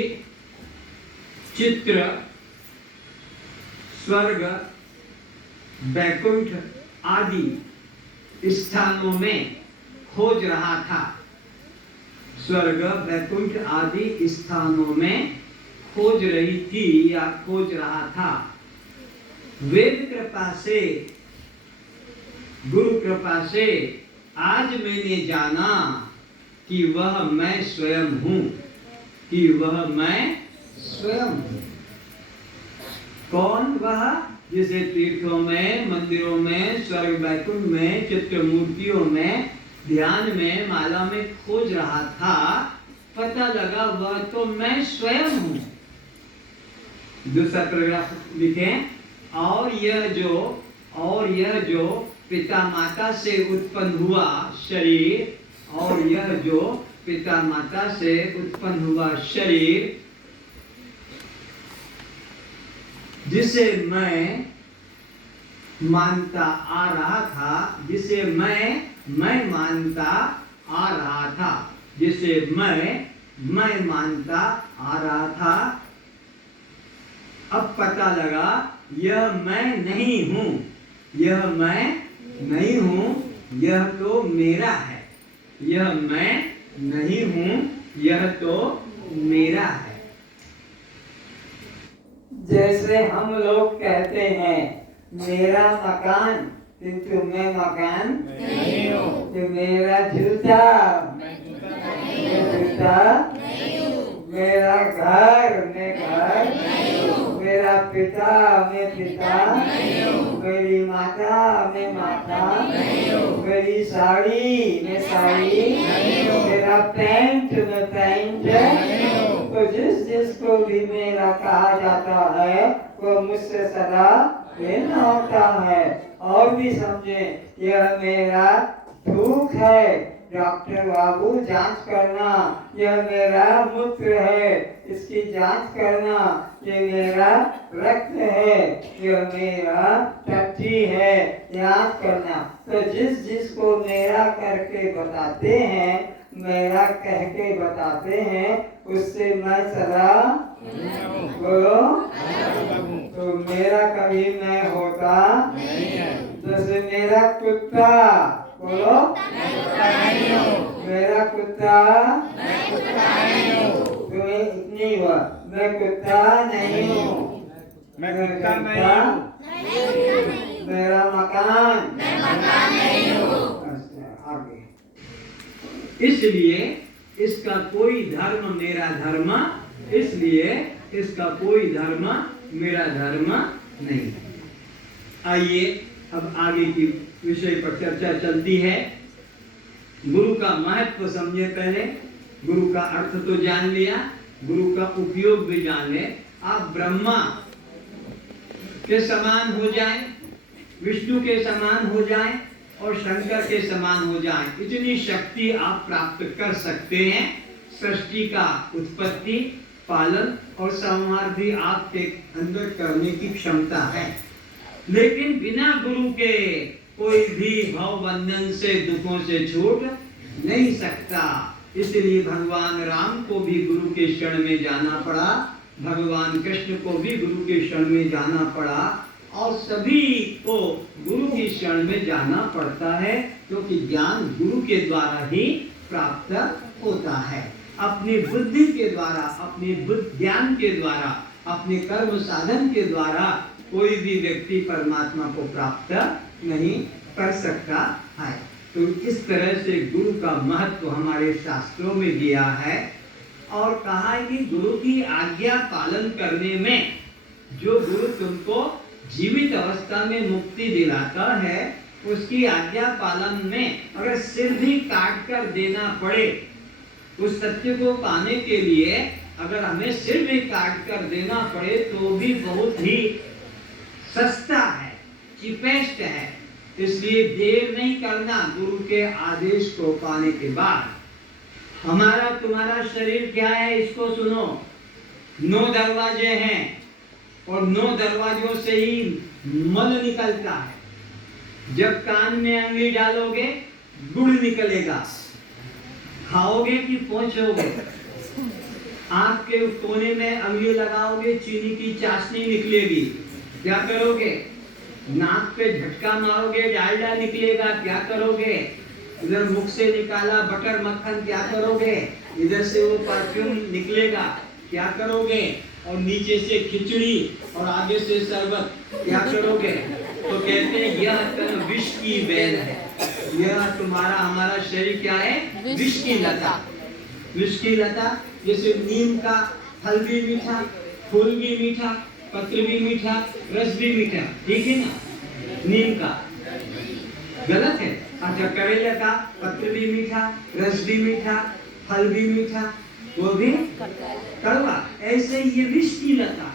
चित्र, स्वर्ग, वैकुंठ आदि स्थानों में खोज रहा था। स्वर्ग, वैकुंठ आदि स्थानों में खोज रही थी या खोज रहा था। वेद कृपा से, गुरु कृपा से आज मैंने जाना कि वह मैं स्वयं हूँ, कि वह मैं स्वयं हूँ। कौन वह? जिसे तीर्थों में, मंदिरों में, स्वर्ग वैकुंठ में, चित्र मूर्तियों में, ध्यान में, माला में खोज रहा था, पता लगा वह तो मैं स्वयं हूँ। दूसरा पैराग्राफ लिखें, और यह जो पिता माता से उत्पन्न हुआ शरीर, और यह जो पिता माता से उत्पन्न हुआ शरीर, जिसे मैं मानता आ रहा था, जिसे मैं मानता आ रहा था, जिसे मैं मानता आ रहा था, अब पता लगा यह मैं नहीं हूं, यह मैं नहीं हूं, यह तो मेरा है, यह मैं नहीं हूं, यह तो मेरा है। जैसे हम लोग कहते हैं मेरा मकान, किंतु मैं मकान नहीं हूँ। कि मेरा जूता, मैं जूता नहीं हूँ। मेरा घर, मैं घर नहीं हूँ। मेरा पिता, मैं पिता नहीं हूँ। मेरी माता, मैं माता नहीं हूँ। मेरी साड़ी, मैं साड़ी नहीं हूँ। मेरा पैंट, मैं पैंट नहीं हूँ। तो जिसको भी मेरा कहा जाता है वो मुझसे सदा भिन्न होता है। और भी समझे, यह मेरा थूक है, डॉक्टर बाबू जांच करना। यह मेरा मूत्र है, इसकी जांच करना। ये मेरा रक्त है, यह मेरा टट्टी है, जांच करना। तो जिसको मेरा करके बताते हैं, मेरा कह के बताते हैं, उससे मैं सदा बोलो तो मेरा कभी मैं होता नहीं है। जैसे मेरा कुत्ता, बोलो मेरा कुत्ता नहीं हूँ। तुम्हें इतनी हुआ, मैं कुत्ता नहीं हूँ, मैं कुत्ता नहीं हूँ। मेरा मकान, मैं मकान नहीं हूँ। आगे, इसलिए इसका कोई धर्म मेरा धर्म, इसलिए इसका कोई धर्म मेरा धर्म नहीं। आइए अब आगे की विषय पर चर्चा चलती है। गुरु का महत्व समझे। पहले गुरु का अर्थ तो जान लिया, गुरु का उपयोग भी जान ले। आप ब्रह्मा के समान हो जाएं, विष्णु के समान हो जाएं और शंकर के समान हो जाएं, इतनी शक्ति आप प्राप्त कर सकते हैं। सृष्टि का उत्पत्ति, पालन और संहार भी आपके अंदर करने की क्षमता है। लेकिन बिना गुरु के कोई भी भव बंधन से, दुखों से छूट नहीं सकता। इसलिए भगवान राम को भी गुरु के शरण में जाना पड़ा, भगवान कृष्ण को भी गुरु के शरण में जाना पड़ा, और सभी को गुरु की शरण में जाना पड़ता है, क्योंकि ज्ञान गुरु के द्वारा ही प्राप्त होता है। अपनी बुद्धि के द्वारा, अपने ज्ञान के द्वारा, अपने कर्म साधन के द्वारा कोई भी व्यक्ति परमात्मा को प्राप्त नहीं कर सकता है। तो इस तरह से गुरु का महत्व हमारे शास्त्रों में दिया है और कहा है कि गुरु की आज्ञा पालन करने में, जो गुरु तुमको जीवित अवस्था में मुक्ति दिलाता है, उसकी आज्ञा पालन में अगर सिर भी काट कर देना पड़े, उस सत्य को पाने के लिए अगर हमें सिर भी काट कर देना पड़े तो भी बहुत ही सस्ता है, चीपेस्ट है। इसलिए देर नहीं करना गुरु के आदेश को पाने के बाद। हमारा तुम्हारा शरीर क्या है, इसको सुनो। 9 दरवाजे हैं और 9 दरवाजों से ही मल निकलता है। जब कान में अंगली डालोगे गुड़ निकलेगा, खाओगे कि पोंछोगे, आंख के कोने में अंगली लगाओगे चीनी की चाशनी निकलेगी, क्या करोगे? नाक पे झटका मारोगे डालडा निकलेगा, क्या करोगे? इधर मुख से निकाला बटर मक्खन, क्या करोगे? इधर से वो परफ्यूम निकलेगा, क्या करोगे? और नीचे से खिचड़ी और आगे से शरबत, क्या करोगे? तो कहते हैं यह तन विष की बेल है। यह तुम्हारा हमारा शरीर क्या है? विष की लता। विष की लता जैसे नीम का फल भी मीठा, फूल भी मीठा, पत्र भी मीठा, रस भी मीठा, ठीक है ना? नीम का गलत है। अच्छा, करेले का पत्र भी मीठा, रस भी मीठा, फल भी मीठा, वो भी कड़वा। ऐसे ये विष की लता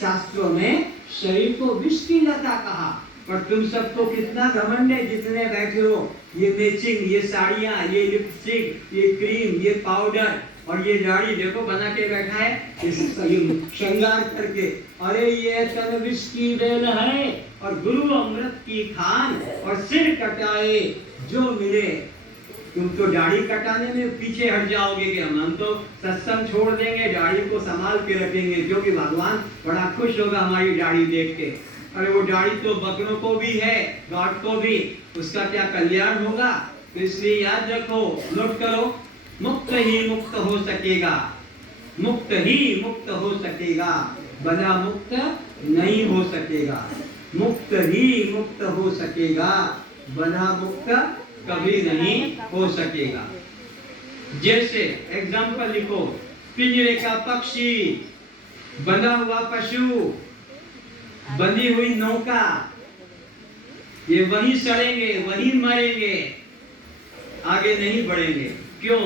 शास्त्रों में शरीर को विष की लता कहा, पर तुम सबको कितना घमंड है जितने बैठे हो, ये मैचिंग, ये साड़ियाँ, ये लिपस्टिक, ये क्रीम, ये पाउडर और ये दाढ़ी देखो बना के बैठा है, ये श्रृंगार करके। अरे ये तन विष की बेल है और गुरु अमृत की खान और सिर कटाए जो मिले। तुम तो दाढ़ी कटाने में पीछे हट जाओगे कि हम तो सत्संग छोड़ देंगे, दाढ़ी को संभाल के रखेंगे, क्योंकि भगवान बड़ा खुश होगा हमारी दाढ़ी देख के। अरे वो दाढ़ी तो बकरों को भी है, गॉड को भी, उसका क्या कल्याण होगा। तो इसलिए याद रखो, नोट करो, मुक्त ही मुक्त हो सकेगा, मुक्त ही मुक्त हो सकेगा, बना मुक्त नहीं हो सकेगा। मुक्त ही मुक्त हो सकेगा, बना मुक्त कभी नहीं हो सकेगा। जैसे एग्जाम्पल लिखो, पिंजरे का पक्षी, बंधा हुआ पशु, बंधी हुई नौका, ये वहीं सड़ेंगे, वहीं मरेंगे, आगे नहीं बढ़ेंगे। क्यों?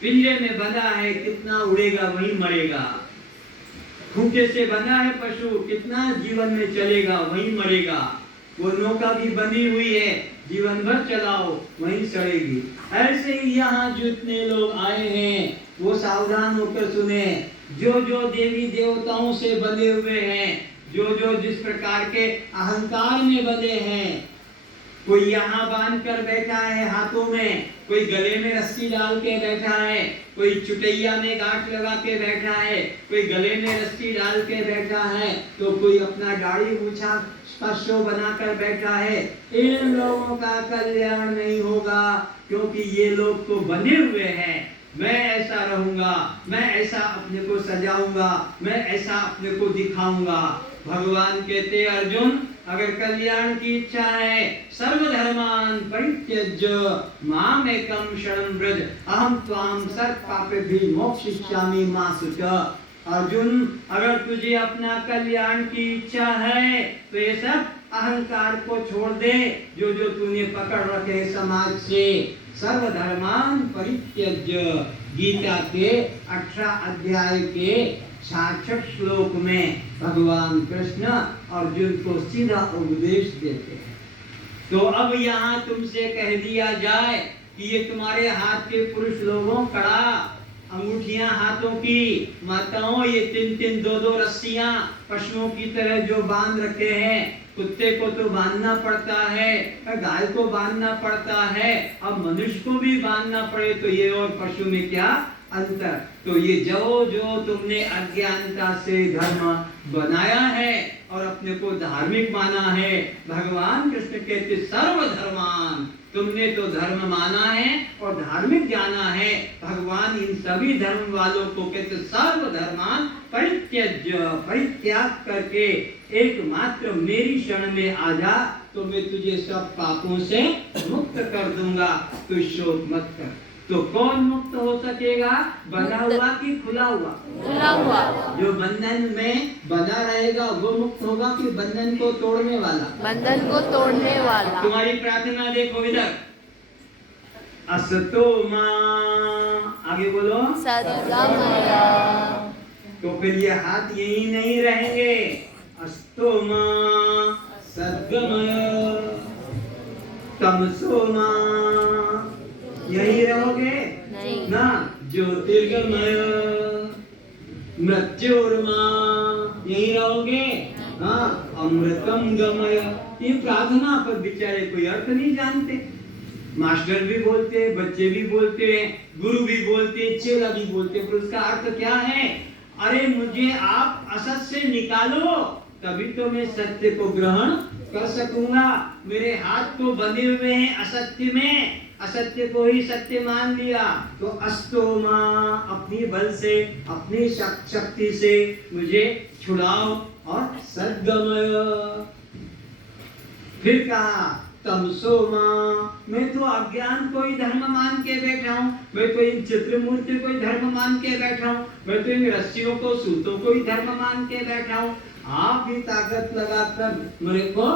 पिंजरे में बंधा है, कितना उड़ेगा वहीं मरेगा। खूंटे से बंधा है पशु, कितना जीवन में चलेगा वहीं मरेगा। वो नौका भी बंधी हुई है, जीवन भर चलाओ वहीं सड़ेगी। ऐसे ही यहाँ जितने लोग आए हैं वो सावधान होकर सुने, जो जो देवी देवताओं से बंधे हुए हैं, जो जो जिस प्रकार के अहंकार में बंधे हैं, कोई यहाँ बांध कर बैठा है हाथों में, कोई गले में रस्सी डाल के बैठा है, कोई चुटैया में गांठ लगा के बैठा है, कोई गले में रस्सी डाल के बैठा है, तो कोई अपना दाढ़ी मूछा स्पर्शो बनाकर बैठा है। इन लोगों का कल्याण नहीं होगा, क्योंकि ये लोग तो बंधे हुए हैं। मैं ऐसा रहूंगा, मैं ऐसा अपने को सजाऊंगा, मैं ऐसा अपने को दिखाऊंगा। भगवान कहते अर्जुन, अगर कल्याण की इच्छा है, सर्वधर्मान परित्यज्य मामेकं शरणं व्रज अहम त्वां सर्वपापेभ्यो मोक्षयिष्यामि मा शुचः। अर्जुन, अगर तुझे अपना कल्याण की इच्छा है तो ये सब अहंकार को छोड़ दे, जो जो तूने पकड़ रखे समाज से। सर्वधर्मान परित्यज्य, गीता के 18 अध्याय के 66 श्लोक में भगवान कृष्ण अर्जुन को सीधा उपदेश देते हैं। तो अब यहाँ तुमसे कह दिया जाए कि ये तुम्हारे हाथ के पुरुष लोगों, कड़ा अंगूठियां हाथों की, माताओं ये 3-3 2-2 रस्सियां पशुओं की तरह जो बांध रखे हैं, कुत्ते को तो बांधना पड़ता है, गाय को बांधना पड़ता है, अब मनुष्य को भी बांधना पड़े तो ये और पशु में क्या अंतर। तो ये जो जो तुमने अज्ञानता से धर्म बनाया है और अपने को धार्मिक माना है, भगवान कृष्ण कहते सर्वधर्मान, तुमने तो धर्म माना है और धार्मिक जाना है। भगवान इन सभी धर्म वालों को कहते सर्वधर्मान परित्यज्य, परित्याग करके एकमात्र मेरी शरण में आ जा, तो मैं तुझे सब पापों से मुक्त कर दूंगा, तो शोक मत कर। तो कौन मुक्त हो सकेगा? बंधा हुआ कि खुला हुआ? खुला हुआ। जो बंधन में बना रहेगा वो मुक्त होगा कि बंधन को तोड़ने वाला? बंधन को तोड़ने वाला। तुम्हारी प्रार्थना देखो इधर, असतो मां, आगे बोलो, सद्गमय। तो फिर ये हाथ यही नहीं रहेंगे। अस्तो मां सद्गमय, तमसो मां, यही रहोगे नहीं ना? ज्योतिर्गमय, मृत्योर्मा, यही रहोगे? हाँ, अमृतम गमय। ये प्रार्थना पर बेचारे कोई अर्थ नहीं जानते। मास्टर भी बोलते हैं, बच्चे भी बोलते हैं, गुरु भी बोलते हैं, चेला भी बोलते हैं, पर उसका अर्थ क्या है? अरे मुझे आप असत से निकालो, तभी तो मैं सत्य को ग्रहण कर सकूंगा। मेरे हाथ तो बंधे हुए हैं असत्य में, असत्य को ही सत्य मान लिया। तो अस्तो मां, अपनी बल से, अपनी शक्ति से मुझे छुड़ाओ। और सद्गमय, फिर कहा तमसो मां, मैं तो अज्ञान को ही धर्म मान के बैठा हूँ, मैं तो इन चित्र मूर्ति को ही धर्म मान के बैठा हूँ, मैं तो इन रस्सियों को, सूतों को ही धर्म मान के बैठा हूँ। आप भी ताकत लगाकर मेरे को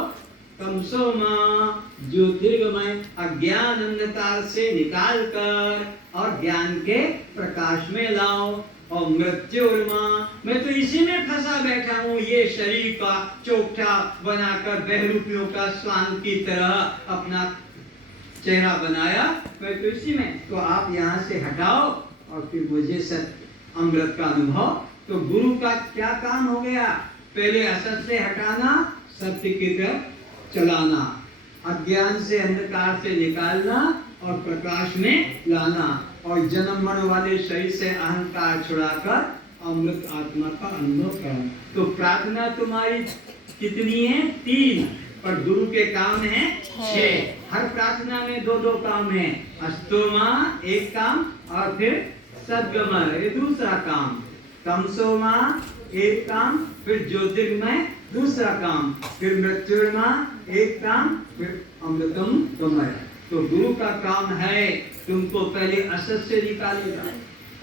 तमसो मां, ज्योतिर्गमय, अज्ञान अंधकार से निकाल कर और ज्ञान के प्रकाश में लाओ। और मृत्युर्मा, मैं तो इसी में फंसा बैठा हूँ। ये शरीर का चोखटा बनाकर बहरूपियों का स्वांग की तरह अपना चेहरा बनाया, मैं तो इसी में। तो आप यहाँ से हटाओ और फिर मुझे सत्य अमृत का अनुभव। तो गुरु का क्या काम हो गया? पहले असत से हटाना, सत्य की तरफ चलाना, अज्ञान से अंधकार से निकालना और प्रकाश में लाना, और जन्म मरण वाले शरीर से अहंकार छुड़ाकर अमृत आत्मा का अनुभव करना। तो प्रार्थना तुम्हारी कितनी है? 3, पर गुरु के काम है 6। हर प्रार्थना में 2-2 काम है। अस्तोमा एक काम, और फिर सद्गमन ये दूसरा काम, तमसोमा एक काम, फिर ज्योतिर्मय दूसरा काम, फिर मृत्युर्मा एक काम, फिर अमृतम गमय। तो गुरु का काम है तुमको पहले असत से निकालेगा,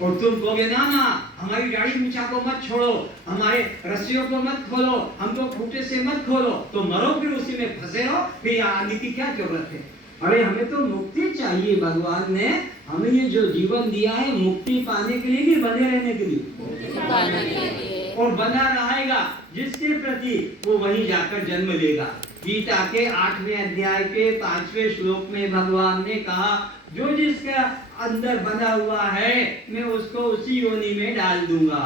और तुम कहोगे ना ना हमारी दाढ़ी मूछा को मत छोड़ो, हमारे रस्सियों को मत खोलो, हमको खूंटे से मत खोलो, तो मरो फिर उसी में फंसे रहो, फिर आगे की क्या जरूरत है? अरे हमें तो मुक्ति चाहिए। भगवान ने हमें ये जो जीवन दिया है मुक्ति पाने के लिए, भी बने रहने के लिए, और बना रहेगा जिसके प्रति वो वहीं जाकर जन्म लेगा। गीता के 8वें अध्याय के 5वें श्लोक में भगवान ने कहा, जो जिसका अंदर बना हुआ है मैं उसको उसी योनि में डाल दूंगा।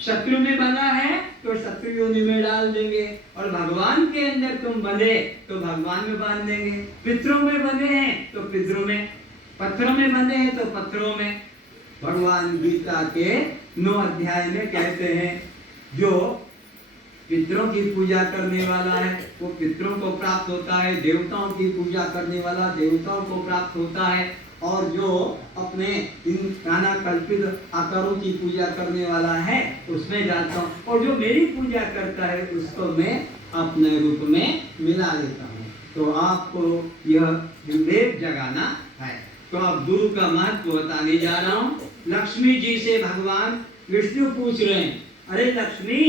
शत्रु में बना है तो शत्रु योनि में डाल देंगे, और भगवान के अंदर तुम बंधे तो भगवान में बांध देंगे। पितरों में बंधे हैं तो पितरों में, पत्थरों में बंधे हैं तो पत्थरों में। भगवान गीता के 9 अध्याय में कहते हैं, जो पितरों की पूजा करने वाला है वो पितरों को प्राप्त होता है, देवताओं की पूजा करने वाला देवताओं को प्राप्त होता है, और जो अपने इन नाना कल्पित आकारों की पूजा करने वाला है उसमें जाता हूँ, और जो मेरी पूजा करता है उसको मैं अपने रूप में मिला लेता हूँ। तो आपको यह विवेक जगाना है। तो अब गुरु का महत्व बताने जा रहा हूँ। लक्ष्मी जी से भगवान विष्णु पूछ रहे हैं, अरे लक्ष्मी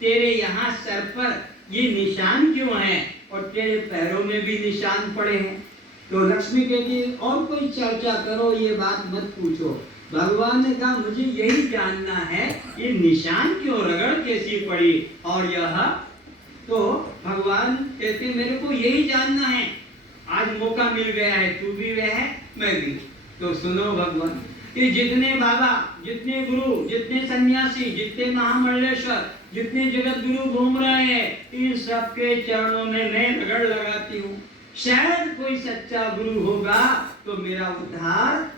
तेरे यहाँ सर पर ये निशान क्यों हैं और तेरे पैरों में भी निशान पड़े हैं? तो लक्ष्मी कहती है, और कोई चर्चा करो, ये बात मत पूछो। भगवान ने कहा, मुझे यही जानना है ये निशान क्यों, रगड़ कैसी पड़ी, और यह। तो भगवान कहते मेरे को यही जानना है, आज मौका मिल गया है, तू भी वह है मैं भी। तो सुनो भगवान, ये जितने बाबा, जितने गुरु, जितने सन्यासी, जितने महामंडलेश्वर, जितने जगत गुरु घूम रहे हैं, इन सबके चरणों में मैं रगड़ लगाती हूँ। शायद कोई सच्चा गुरु होगा तो मेरा उद्धार।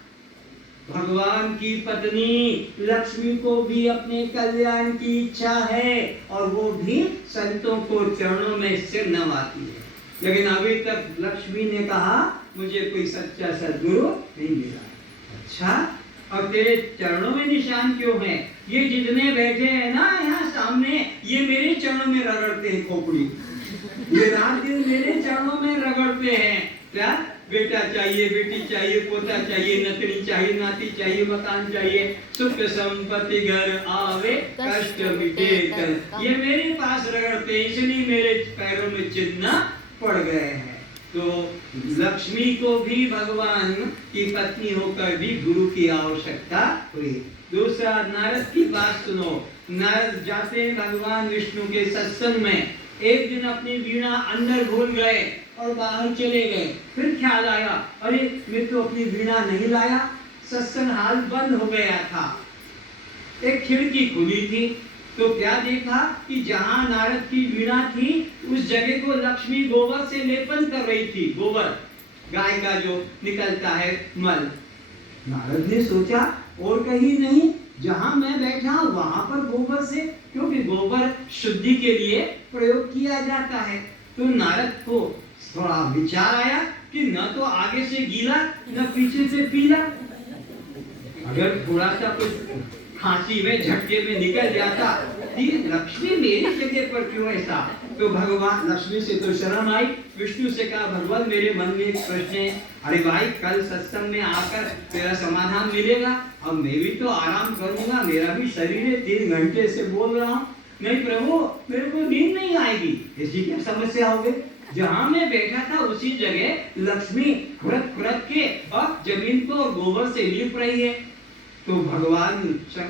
भगवान की पत्नी लक्ष्मी को भी अपने कल्याण की इच्छा है, और वो भी संतों को चरणों में सिर नवाती है। लेकिन अभी तक लक्ष्मी ने कहा मुझे कोई सच्चा सद्गुरु नहीं मिला। अच्छा, और तेरे चरणों में निशान क्यों है? ये जितने बैठे हैं ना यहाँ सामने, ये मेरे चरणों में रगड़ते हैं खोपड़ी, ये रात दिन मेरे चरणों में रगड़ते हैं। क्या? बेटा चाहिए, बेटी चाहिए, पोता चाहिए, नतनी चाहिए, नाती चाहिए, मकान चाहिए, सुख संपत्ति घर आवे, कष्ट मिटे कर, ये मेरे पास रगड़ते हैं, इसलिए मेरे पैरों में चिन्ह पड़ गए हैं। तो लक्ष्मी को भी भगवान की पत्नी होकर भी गुरु की आवश्यकता हुई। दूसरा, नारद की बात सुनो। नारद जाते हैं भगवान विष्णु के सत्संग में। एक दिन अपनी वीणा अंदर भूल गए और बाहर चले गए। फिर ख्याल आया, अरे मैं तो अपनी वीणा नहीं लाया। सत्संग हाल बंद हो गया था, एक खिड़की खुली थी, तो क्या देखा कि जहां नारद की वीणा थी उस जगह को लक्ष्मी गोबर से लेपन कर रही थी। गोबर, गाय का जो निकलता है मल। नारद ने सोचा और कहीं नहीं, जहां मैं बैठा वहां पर गोबर से, क्योंकि गोबर शुद्धि के लिए प्रयोग किया जाता है। तो नारद को थोड़ा विचार आया कि न तो आगे से गीला न पीछे से पीला, अगर थोड़ा सा कुछ खांसी में झटके में निकल जाता, लक्ष्मी मेरी जगह पर क्यों ऐसा? तो भगवान लक्ष्मी से तो शर्म आई, विष्णु से कहा भगवान मेरे मन में एक प्रश्न है। अरे भाई कल सत्संग में आकर तेरा समाधान मिलेगा, अब मैं भी तो आराम करूंगा, मेरा भी शरीर है, 3 घंटे से बोल रहा हूँ। नहीं प्रभु मेरे को नींद नहीं आएगी। ऐसी क्या समस्या हो गई? जहां मैं बैठा था उसी जगह लक्ष्मी खुरक खुरक के अब जमीन को गोबर से लीप रही है। तो भगवान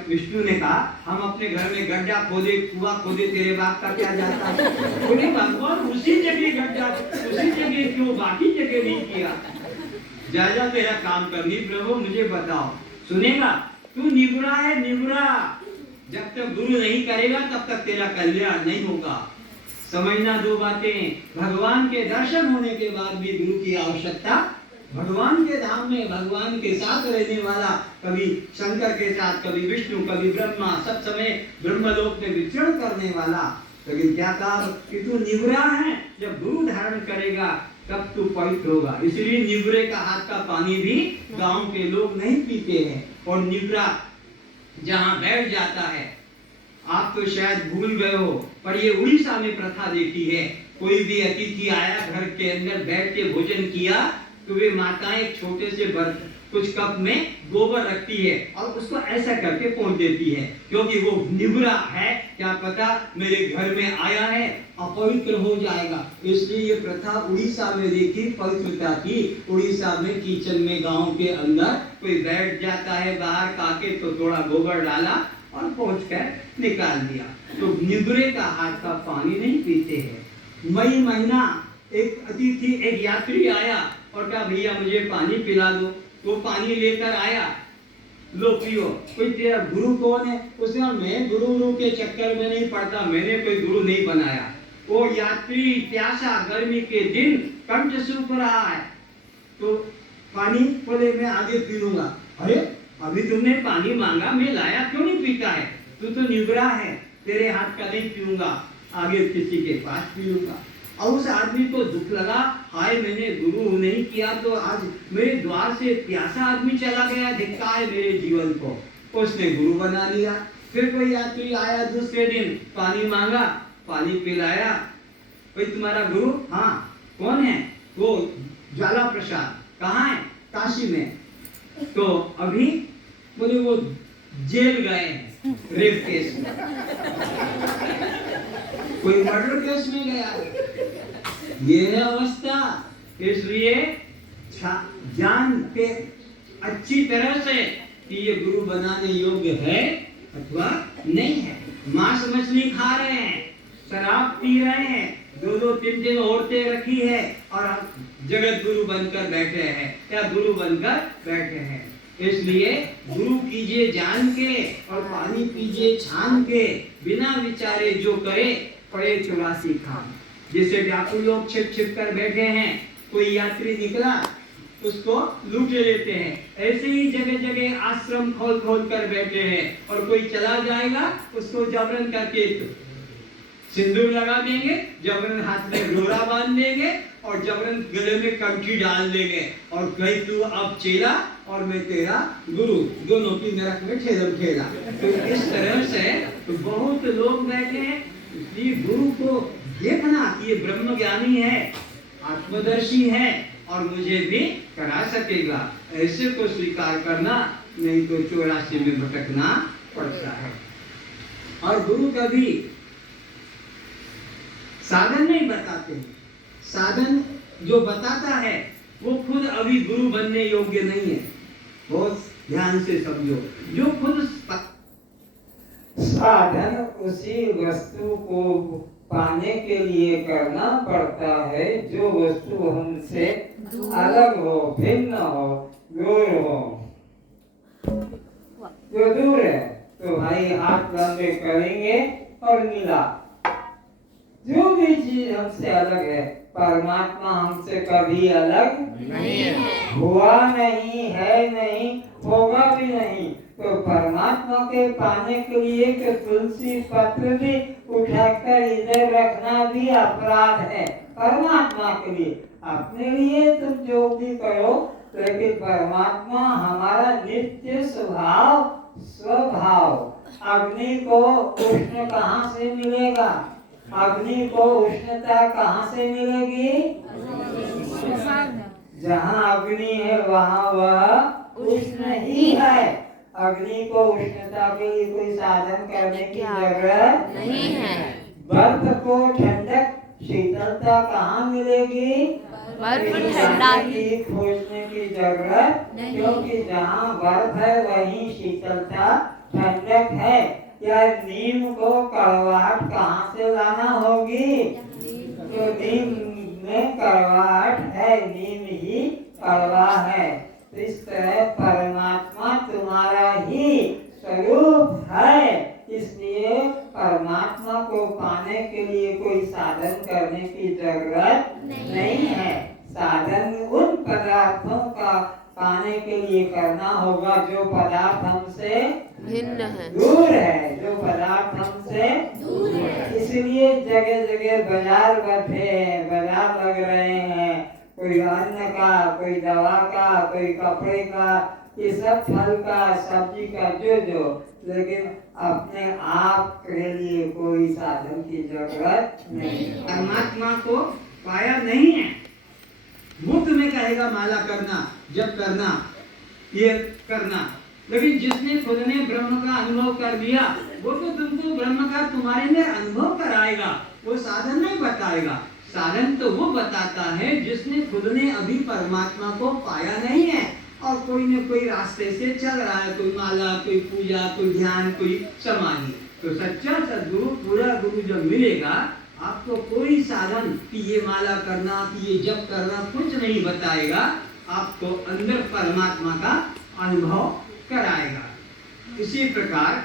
विष्णु ने कहा हम अपने घर में गड्ढा खोदे, कुआं खोदे, तेरे बाप का क्या जाता है? बोले भगवान उसी जगह गड्ढा, उसी जगह क्यों, बाकी जगह नहीं किया? जा जा तेरा काम करनी प्रभु, मुझे बताओ। सुनेगा? तू निबुरा है, निबुरा। जब तक गुरु नहीं करेगा तब तक तेरा कल्याण नहीं होगा। समझना दो बातें, भगवान के दर्शन होने के बाद भी गुरु की आवश्यकता। भगवान के धाम में भगवान के साथ रहने वाला, कभी शंकर के साथ, कभी विष्णु, कभी ब्रह्मा, सब समय ब्रह्मलोक में विचरण करने वाला। लेकिन क्या कहा कि तू निवरा है, जब गुरु धारण करेगा तब तू पवित्र होगा। इसलिए निवरे का हाथ का पानी भी गांव के लोग नहीं पीते हैं। और निवरा जहां बैठ जाता है, आप तो शायद भूल गए हो, पर ये उड़ीसा में प्रथा देखी है। कोई भी अतिथि आया, घर के अंदर बैठ के भोजन किया, तो वे माताएं एक छोटे से बर्तन, कुछ कप में गोबर रखती है और उसको ऐसा करके पहुंच देती है, क्योंकि वो निवरा है, क्या पता मेरे घर में आया है, अपवित्र हो जाएगा। इसलिए ये प्रथा उड़ीसा में देखी, पवित्रता की। उड़ीसा में किचन में, गांव के अंदर कोई बैठ जाता है बाहर काके, तो थोड़ा गोबर डाला और पहुंच कर निकाल दिया। तो निवरे का हाथ का पानी नहीं पीते हैं। मई महीना एक अतिथि, एक यात्री आया और कहा भैया मुझे पानी पिला दो। वो पानी लेकर आया, लो पियो। कोई तेरा गुरु कौन है? उसने कहा मैं गुरु के चक्कर में नहीं पड़ता, मैंने कोई गुरु नहीं बनाया। वो यात्री प्यासा, गर्मी के दिन कंठ सूख रहा है, तो पानी बोले मैं आगे पी लूंगा। अरे अभी तुमने पानी मांगा, मैं लाया, क्यों नहीं पीता है? तू तो निवरा है, तेरे हाथ का नहीं पीऊंगा, आगे किसी के पास पी लूंगा। और उस आदमी को दुख लगा, हाय मैंने गुरु नहीं किया तो आज मेरे द्वार से प्यासा आदमी चला गया, धिक्कार है मेरे जीवन को। उसने गुरु बना लिया। फिर कोई यात्री आया दूसरे दिन, पानी मांगा, पानी पिलाया। भाई तुम्हारा गुरु? हाँ। कौन है? वो ज्वाला प्रसाद। कहाँ है? काशी में। तो अभी बोले वो जेल गए हैं रेप केस में, कोई मर्डर केस में गया। ये है अवस्था। इसलिए जान के अच्छी तरह से कि ये गुरु बनाने योग्य है अथवा नहीं है। मांस मछली खा रहे हैं, शराब पी रहे हैं, दो तीन औरतें रखी है और जगत गुरु बनकर बैठे हैं या गुरु बनकर बैठे हैं। इसलिए गुरु कीजिए जान के और पानी पीजिए छान के, बिना विचारे जो करे पड़े 84 खान। जैसे डाकू लोग छिप छिप कर बैठे हैं, कोई यात्री निकला उसको लूट लेते हैं, ऐसे ही जगह जगह आश्रम खोल खोल कर बैठे हैं। और कोई चला जाएगा उसको जबरन करके सिंदूर लगा देंगे, जबरन हाथ में डोरा बांध देंगे और जबरन गले में कंठी डाल देंगे और कहीं तू अब चेला और मैं तेरा गुरु, दोनों की नरक में ठेलम ठेला। तो इस तरह से तो बहुत लोग बैठे हैं। इसलिए गुरु को देखना कि ये ब्रह्म ज्ञानी है, आत्मदर्शी है और मुझे भी करा सकेगा, ऐसे को स्वीकार करना, नहीं तो 84 में भटकना पड़ता है। और गुरु कभी साधन नहीं बताते हैं। साधन जो बताता है वो खुद अभी गुरु बनने योग्य नहीं है। बहुत ध्यान से समझो, जो खुद साधन उसी वस्तु को पाने के लिए करना पड़ता है जो वस्तु हमसे अलग हो, भिन्न हो, दूर हो। जो दूर है तो भाई हाथ लंबे करेंगे और मिला। जो भी चीज हमसे अलग है, परमात्मा हमसे कभी अलग नहीं है, हुआ नहीं है, नहीं होगा भी नहीं। तो परमात्मा के पाने के लिए तो तुलसी पत्र भी उठाकर इधर रखना भी अपराध है परमात्मा के लिए। अपने लिए तुम जो भी करो, लेकिन परमात्मा हमारा नित्य स्वभाव। अग्नि को उष्ण कहाँ से मिलेगा? अग्नि को उष्णता कहाँ से मिलेगी? जहाँ अग्नि है वहाँ वह उष्ण ही है। अग्नि को उष्णता के लिए कोई साधन करने की जरूरत नहीं है। बर्फ को ठंडक शीतलता कहाँ मिलेगी? बर्फ कहीं ठंडा जाने की खोजने की जरूरत नहीं। क्योंकि जहाँ बर्फ है वहीं शीतलता ठंडक है। या नीम को कड़वाहट कहाँ से लाना होगी? तो नीम में कड़वाहट है, नीम ही कड़वा है। तो इस तरह परमात्मा तुम्हारा ही स्वरूप है, इसलिए परमात्मा को पाने के लिए कोई साधन करने की जरूरत नहीं है। साधन उन पदार्थों का पाने के लिए करना होगा जो पदार्थ हमसे भिन्न है। दूर है, जो पदार्थ हमसे दूर है। इसलिए जगह जगह बाजार बैठे हैं, बाजार लग रहे हैं, कोई अन्न का, कोई दवा का, कोई कपड़े का, ये सब फल का, सब्जी का, जो लेकिन अपने आप के लिए कोई साधन की जरूरत नहीं। परमात्मा को पाया नहीं है। मुक्त में कहेगा माला करना, जप करना, ये करना, लेकिन जिसने खुद ने ब्रह्म का अनुभव कर लिया वो तो तुमको ब्रह्म का तुम्हारे में अनुभव कराएगा, वो साधन नहीं बताएगा। साधन तो वो बताता है जिसने खुद ने अभी परमात्मा को पाया नहीं है और कोई न कोई रास्ते से चल रहा है, कोई माला, कोई पूजा, कोई ध्यान, कोई समाधि। तो सच्चा सद्गुरु, पूरा गुरु जब मिलेगा आपको कोई साधन कि ये माला करना, कि ये जप करना कुछ नहीं बताएगा, आपको अंदर परमात्मा का अनुभव कराएगा। इसी प्रकार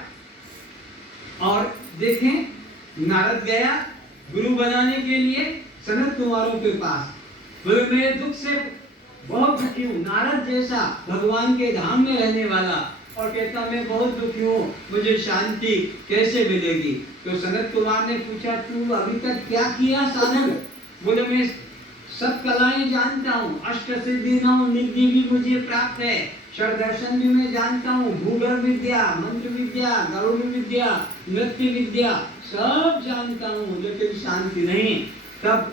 और देखें, नारद गया गुरु बनाने के लिए सनत कुमारों के पास, बोले मैं दुख से बहुत दुखी हूँ। नारद जैसा भगवान के धाम में रहने वाला और कहता मैं बहुत दुखी हूँ, मुझे शांति कैसे मिलेगी? तो सनत कुमार ने पूछा तू अभी तक क्या किया साधन? बोले मैं सब कलाएं जानता हूँ, अष्ट सिद्धि नौ निधि भी मुझे प्राप्त है, षड दर्शन भी मैं जानता हूँ, भूगर्भ विद्या, मंत्र विद्या, गरुड़ विद्या, नृत्य विद्या सब जानता हूँ, लेकिन शांति नहीं। तब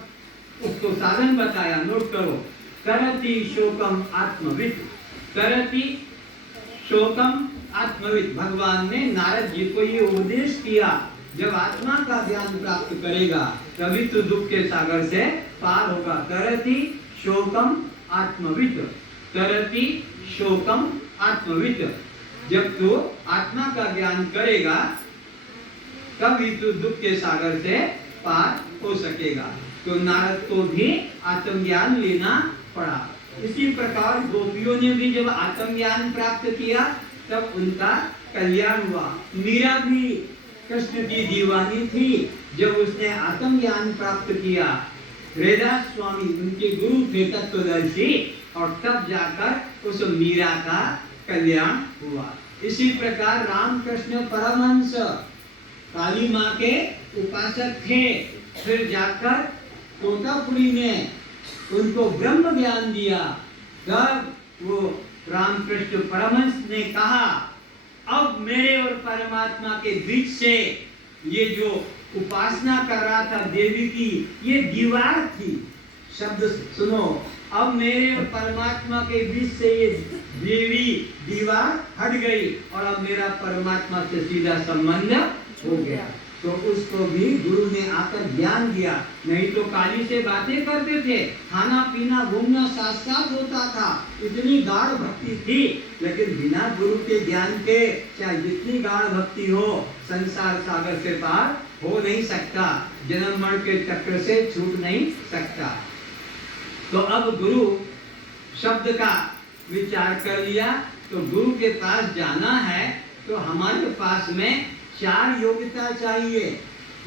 उसको साधन बताया, नोट करो, करति शोकम आत्मविद, करति शोकम आत्मविद। भगवान ने नारद जी को ये उपदेश किया, जब आत्मा का ज्ञान प्राप्त करेगा तभी तो दुख के सागर से पार होगा। करति शोकम आत्मविद, करति शोकम आत्मविद। जब तो आत्मा का ज्ञान करेगा तभी तो दुख के सागर से पार हो सकेगा। तो नारद को भी आत्मज्ञान लेना पड़ा। इसी प्रकार गोपियों ने भी जब आत्मज्ञान प्राप्त किया तब उनका कल्याण हुआ। मीरा भी कृष्ण की दीवानी थी, जब उसने आत्मज्ञान प्राप्त किया। वेदास स्वामी उनके गुरु थे तत्वदर्शी, और तब जाकर उस मीरा का कल्याण हुआ। इसी प्रकार रामकृष्ण परमहंस काली माँ के उपासक थे, फिर जाकर तोतापुरी ने उनको ब्रह्म ज्ञान दिया। तब वो रामकृष्ण परमहंस ने कहा अब मेरे और परमात्मा के बीच से ये जो उपासना कर रहा था देवी की, ये दीवार थी। शब्द सुनो, अब मेरे और परमात्मा के बीच से ये देवी दीवार हट गई और अब मेरा परमात्मा से सीधा संबंध हो गया। तो उसको भी गुरु ने आकर ज्ञान दिया। नहीं तो काली से बातें करते थे, खाना पीना घूमना साथ साथ होता था, इतनी गाढ़ भक्ति थी, लेकिन बिना गुरु के ज्ञान के चाहे जितनी गाढ़ भक्ति हो, संसार सागर से पार हो नहीं सकता, जन्म मरण के चक्र से छूट नहीं सकता। तो अब गुरु शब्द का विचार कर लिया, तो गुरु के पास जाना है तो हमारे पास में 4 योग्यता चाहिए।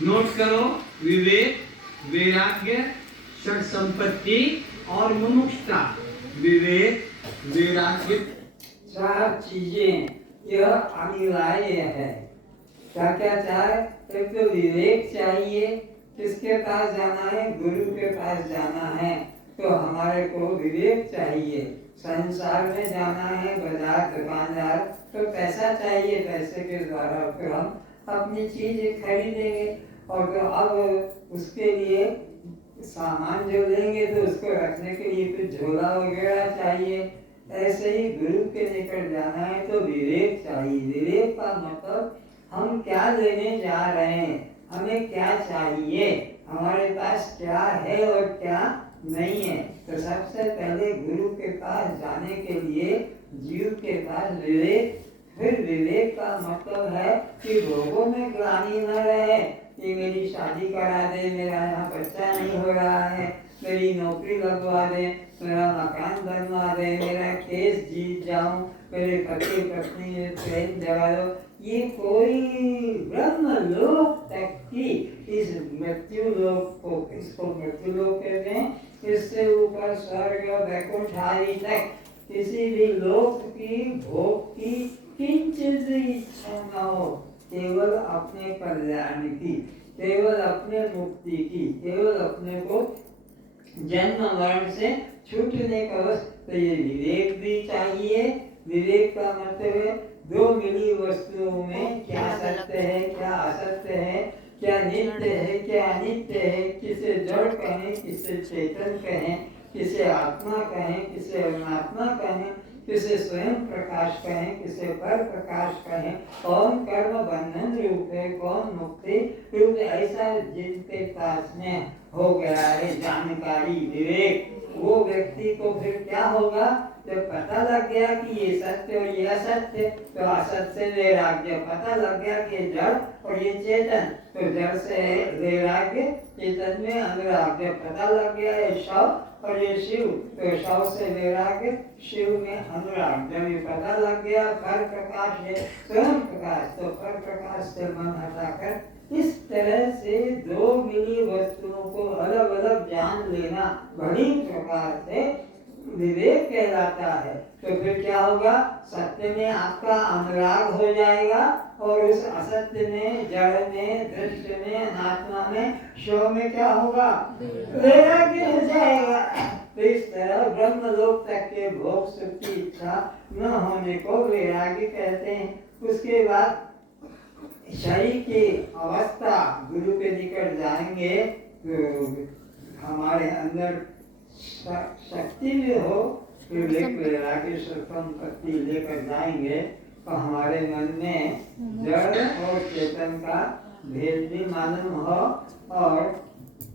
नोट करो, विवेक, वैराग्य, षड संपत्ति और मुमुक्षुता। विवेक, वैराग्य, 4 चीजें यह अनिवार्य है। क्या क्या चाहिए? एक तो विवेक चाहिए, किसके पास जाना है? गुरु के पास जाना है, तो हमारे को विवेक चाहिए। संसार में जाना है, बाजार दुकानदार, तो पैसा चाहिए, पैसे के द्वारा फिर हम अपनी चीज खरीदेंगे, और तो अब उसके लिए सामान जो लेंगे तो उसको रखने के लिए कुछ झोला वगैरह चाहिए। ऐसे ही गुरु के निकट जाना है तो विवेक चाहिए। विवेक का मतलब हम क्या लेने जा रहे हैं, हमें क्या चाहिए, हमारे पास क्या है और क्या नहीं है। तो सबसे पहले गुरु के पास जाने के लिए जीव के पास विवेक, फिर विवेक का मतलब है कि भोगों में ग्लानि न रहे कि मेरी शादी करा दे, मेरा यहाँ बच्चा नहीं हो रहा है, मेरी नौकरी लगवा दे, मेरा मकान बनवा दे, मेरा केस जीत जाऊं, मेरे पति पत्नी में प्रेम जगा दो। ये कोई ब्रह्म लोक तक की, इस मृत्यु लोक को, इसको मृत्यु लोक कहते हैं, इससे ऊपर स्वर्ग वैकुंठ आदि तक किसी भी लोक की भोग की किंचित इच्छा न हो, केवल अपने कल्याण की, केवल अपने मुक्ति की, केवल अपने को जन्म मरण से छूटने का बस। तो ये विवेक भी चाहिए। विवेक का मतलब है दो मिली वस्तुओं में क्या सत्य है, क्या असत्य है, क्या नित्य है, क्या अनित्य है, किसे जड़ कहें, किसे चेतन कहें, किसे आत्मा कहें, किसे अनात्मा कहें, किसे स्वयं प्रकाश कहें, किसे पर प्रकाश कहें, कौन कर्म बंधन रूप है, कौन मुक्ति रूप है। ऐसा जिनके पास में हो गया है जानकारी, विवेक, वो व्यक्ति को फिर क्या होगा, जब पता लग गया कि ये सत्य और ये असत्य, तो असत्य से वैराग्य, पता लग गया कि जड़ और ये चेतन, तो जड़ से वैराग्य, चेतन में अनुराग, जब पता लग गया ये शव और ये शिव, तो शव से वैराग्य, शिव में अनुराग, जब ये पता लग गया पर प्रकाश है स्वयं प्रकाश, तो पर प्रकाश से मन हटाकर इस तरह से दो मिली वस्तुओं को अलग अलग जान लेना बड़ी प्रकार से विवेक कहलाता है। तो फिर क्या होगा, सत्य में आपका अनुराग हो जाएगा और उस असत्य में, जड़ में, दृश्य में, अनात्मा में, शव में क्या होगा, वैराग्य हो जाएगा। तो इस तरह ब्रह्मलोक तक के भोग सुख की इच्छा न होने को वैराग्य कहते हैं। उसके बाद शरीर की अवस्था गुरु के निकट जाएंगे तो हमारे अंदर शक्ति भी हो, विवेक वैराग्य संपत्ति लेकर जाएंगे तो हमारे मन में जड़ और चेतन का भेद भी मालूम हो और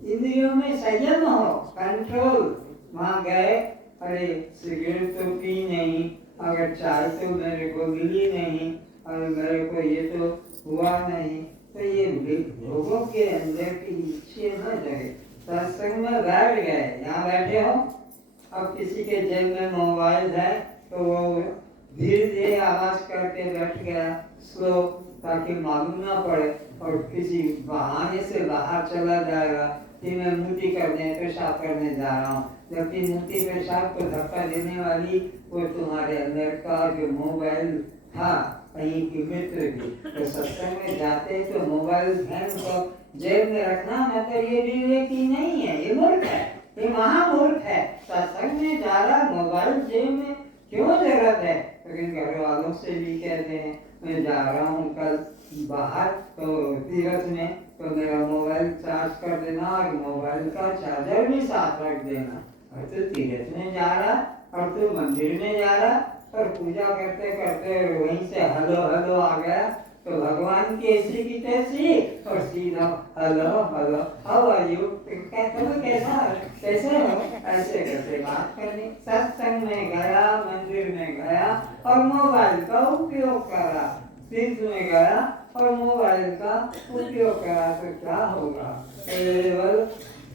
इंद्रियों में संयम हो, कंट्रोल। वहाँ गए, अरे सिगरेट तो पी नहीं, अगर चाय तो मेरे को मिली नहीं, और मेरे को ये तो हुआ नहीं, तो ये लोगों के अंदर की इच्छा न जगे। सत्संग में बैठ गए, यहाँ बैठे हो, अब किसी के जेब में मोबाइल है तो वो धीरे धीरे आवाज करके बैठ गया स्लो, ताकि मालूम ना पड़े, और किसी बहाने से बाहर चला जाएगा कि मैं मुट्ठी करने, पेशाब करने जा रहा हूँ, जबकि मुट्ठी पेशाब को धक्का देने वाली वो तुम्हारे अंदर का जो मोबाइल था, कहीं की मित्र की। तो सत्संग में जाते तो मोबाइल ध्यान को जेब में रखना मतलब ये विवेकी नहीं है, ये मूर्ख है, ये महामूर्ख है। सत्संग में जा रहा, मोबाइल जेब में क्यों जरूरत है? लेकिन घर वालों से भी कहते हैं मैं जा रहा हूँ कल बाहर तो तीर्थ में, तो मेरा मोबाइल चार्ज कर देना और मोबाइल का चार्जर भी साथ रख देना। और तो तीर्थ में जा रहा और तो मंदिर में जा रहा और पूजा करते करते वहीं से हेलो हेलो आ गया, तो भगवान की ऐसी की तैसी और सीधा hello hello how are you, तुम कैसे हो, ऐसे कैसे बात करनी। सत्संग में गया, मंदिर में गया और मोबाइल का उपयोग करा, तीर्थ में गया और मोबाइल का उपयोग करा, तो क्या होगा, केवल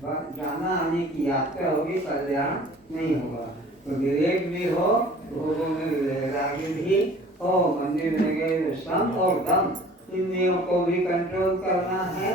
जाना आने की यात्रा होगी, कल्याण नहीं होगा। तो विवेक भी हो, भोगों में वैराग्य भी हो, मंदिर में गए तो सम और दम, इंद्रियों को भी कंट्रोल करना है,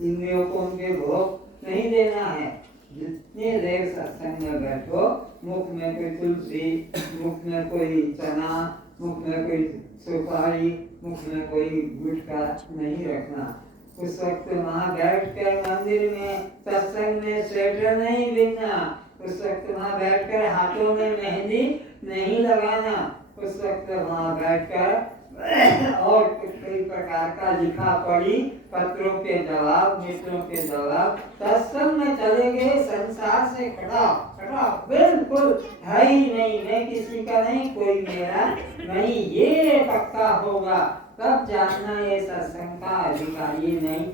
इंद्रियों को उनके भोग नहीं देना है। जितने देर सत्संग में बैठो, मुख में कोई तुलसी, मुख में कोई चना, मुख में कोई सुपारी, मुख में कोई गुटखा नहीं रखना। उस वक्त वहाँ बैठ कर मंदिर में सत्संग में स्वेटर नहीं बिनना, उस वक्त वहाँ बैठकर हाथों में मेहंदी नहीं लगाना, उस वक्त वहाँ बैठकर और कई प्रकार का लिखा पढ़ी, पत्रों के जवाब, मित्रों के जवाब, सत्संग में चले गए, संसार से कटा बिल्कुल है ही नहीं, मैं किसी का नहीं, कोई मेरा नहीं, ये पक्का होगा तब जानना ये सत्संग का अधिकारी। नहीं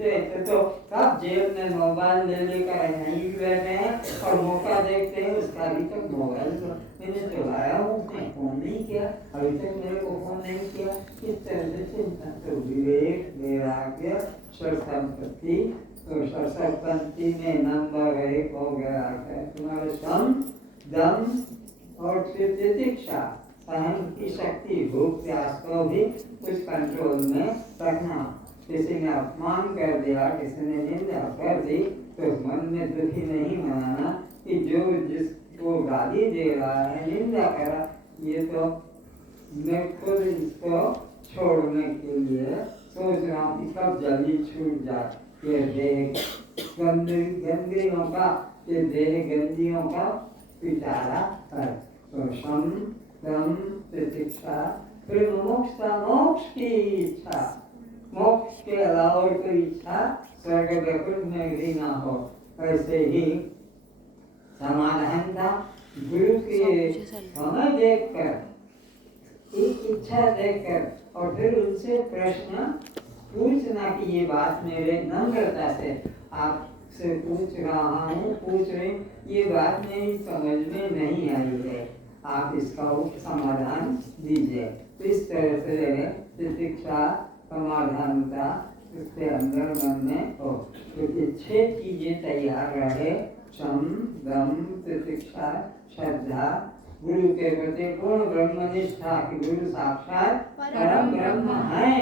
तो कब जेब में मोबाइल ले लेकर नहीं बैठे हैं और मौका देखते हैं उसका अभी तक मोबाइल तो मैंने तो लाया हूँ, उसने फोन नहीं किया, अभी तक मेरे को फोन नहीं किया। इस तरह से चिंता। तो विवेक, वैराग्य, संपत्ति, तो संपत्ति में नंबर 1 हो गया है तुम्हारे सम, दम और फिर तितिक्षा, सहन की शक्ति, भूख प्यास को भी कुछ कंट्रोल में रखना। किसी ने अपमान कर दिया, किसी ने निंदा कर दी, तो मन में दुखी नहीं मनाना कि जो जिसको गाली दे रहा है, निंदा करा, ये तो मैं खुद इसको छोड़ने के लिए सोच रहा हूँ कि कब जल्दी छूट जाए ये देह गंदगियों का, ये देह गंदियों का पिटारा है। तो सम, दम, तितिक्षा, फिर मोक्ष की इच्छा, मोक्ष के अलावा कोई इच्छा स्वर्ग वैकुंठ में भी ना हो। ऐसे ही समाधानता, गुरु के समय देखकर, एक इच्छा देखकर और फिर उनसे प्रश्न पूछना कि ये बात मेरे नम्रता से आपसे पूछ रहा हूँ, पूछ रहे, ये बात मेरी समझ में नहीं आई है, आप इसका समाधान दीजिए। इस तरह से तितिक्षा, समाधानता उसके अंदर मन में हो। तो 6 चीजें तैयार रहे, सम, दम, तितिक्षा, श्रद्धा, गुरु के प्रति पूर्ण ब्रह्मनिष्ठा कि गुरु साक्षात परम ब्रह्म है,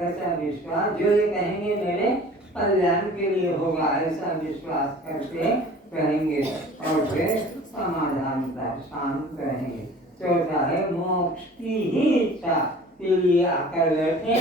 ऐसा विश्वास, जो ये कहेंगे मेरे कल्याण के लिए होगा, ऐसा विश्वास करके कहेंगे। और फिर समाधानता, शांत रहेंगे। चौथा है मोक्ष की ही इच्छा के लिए आकर बैठे,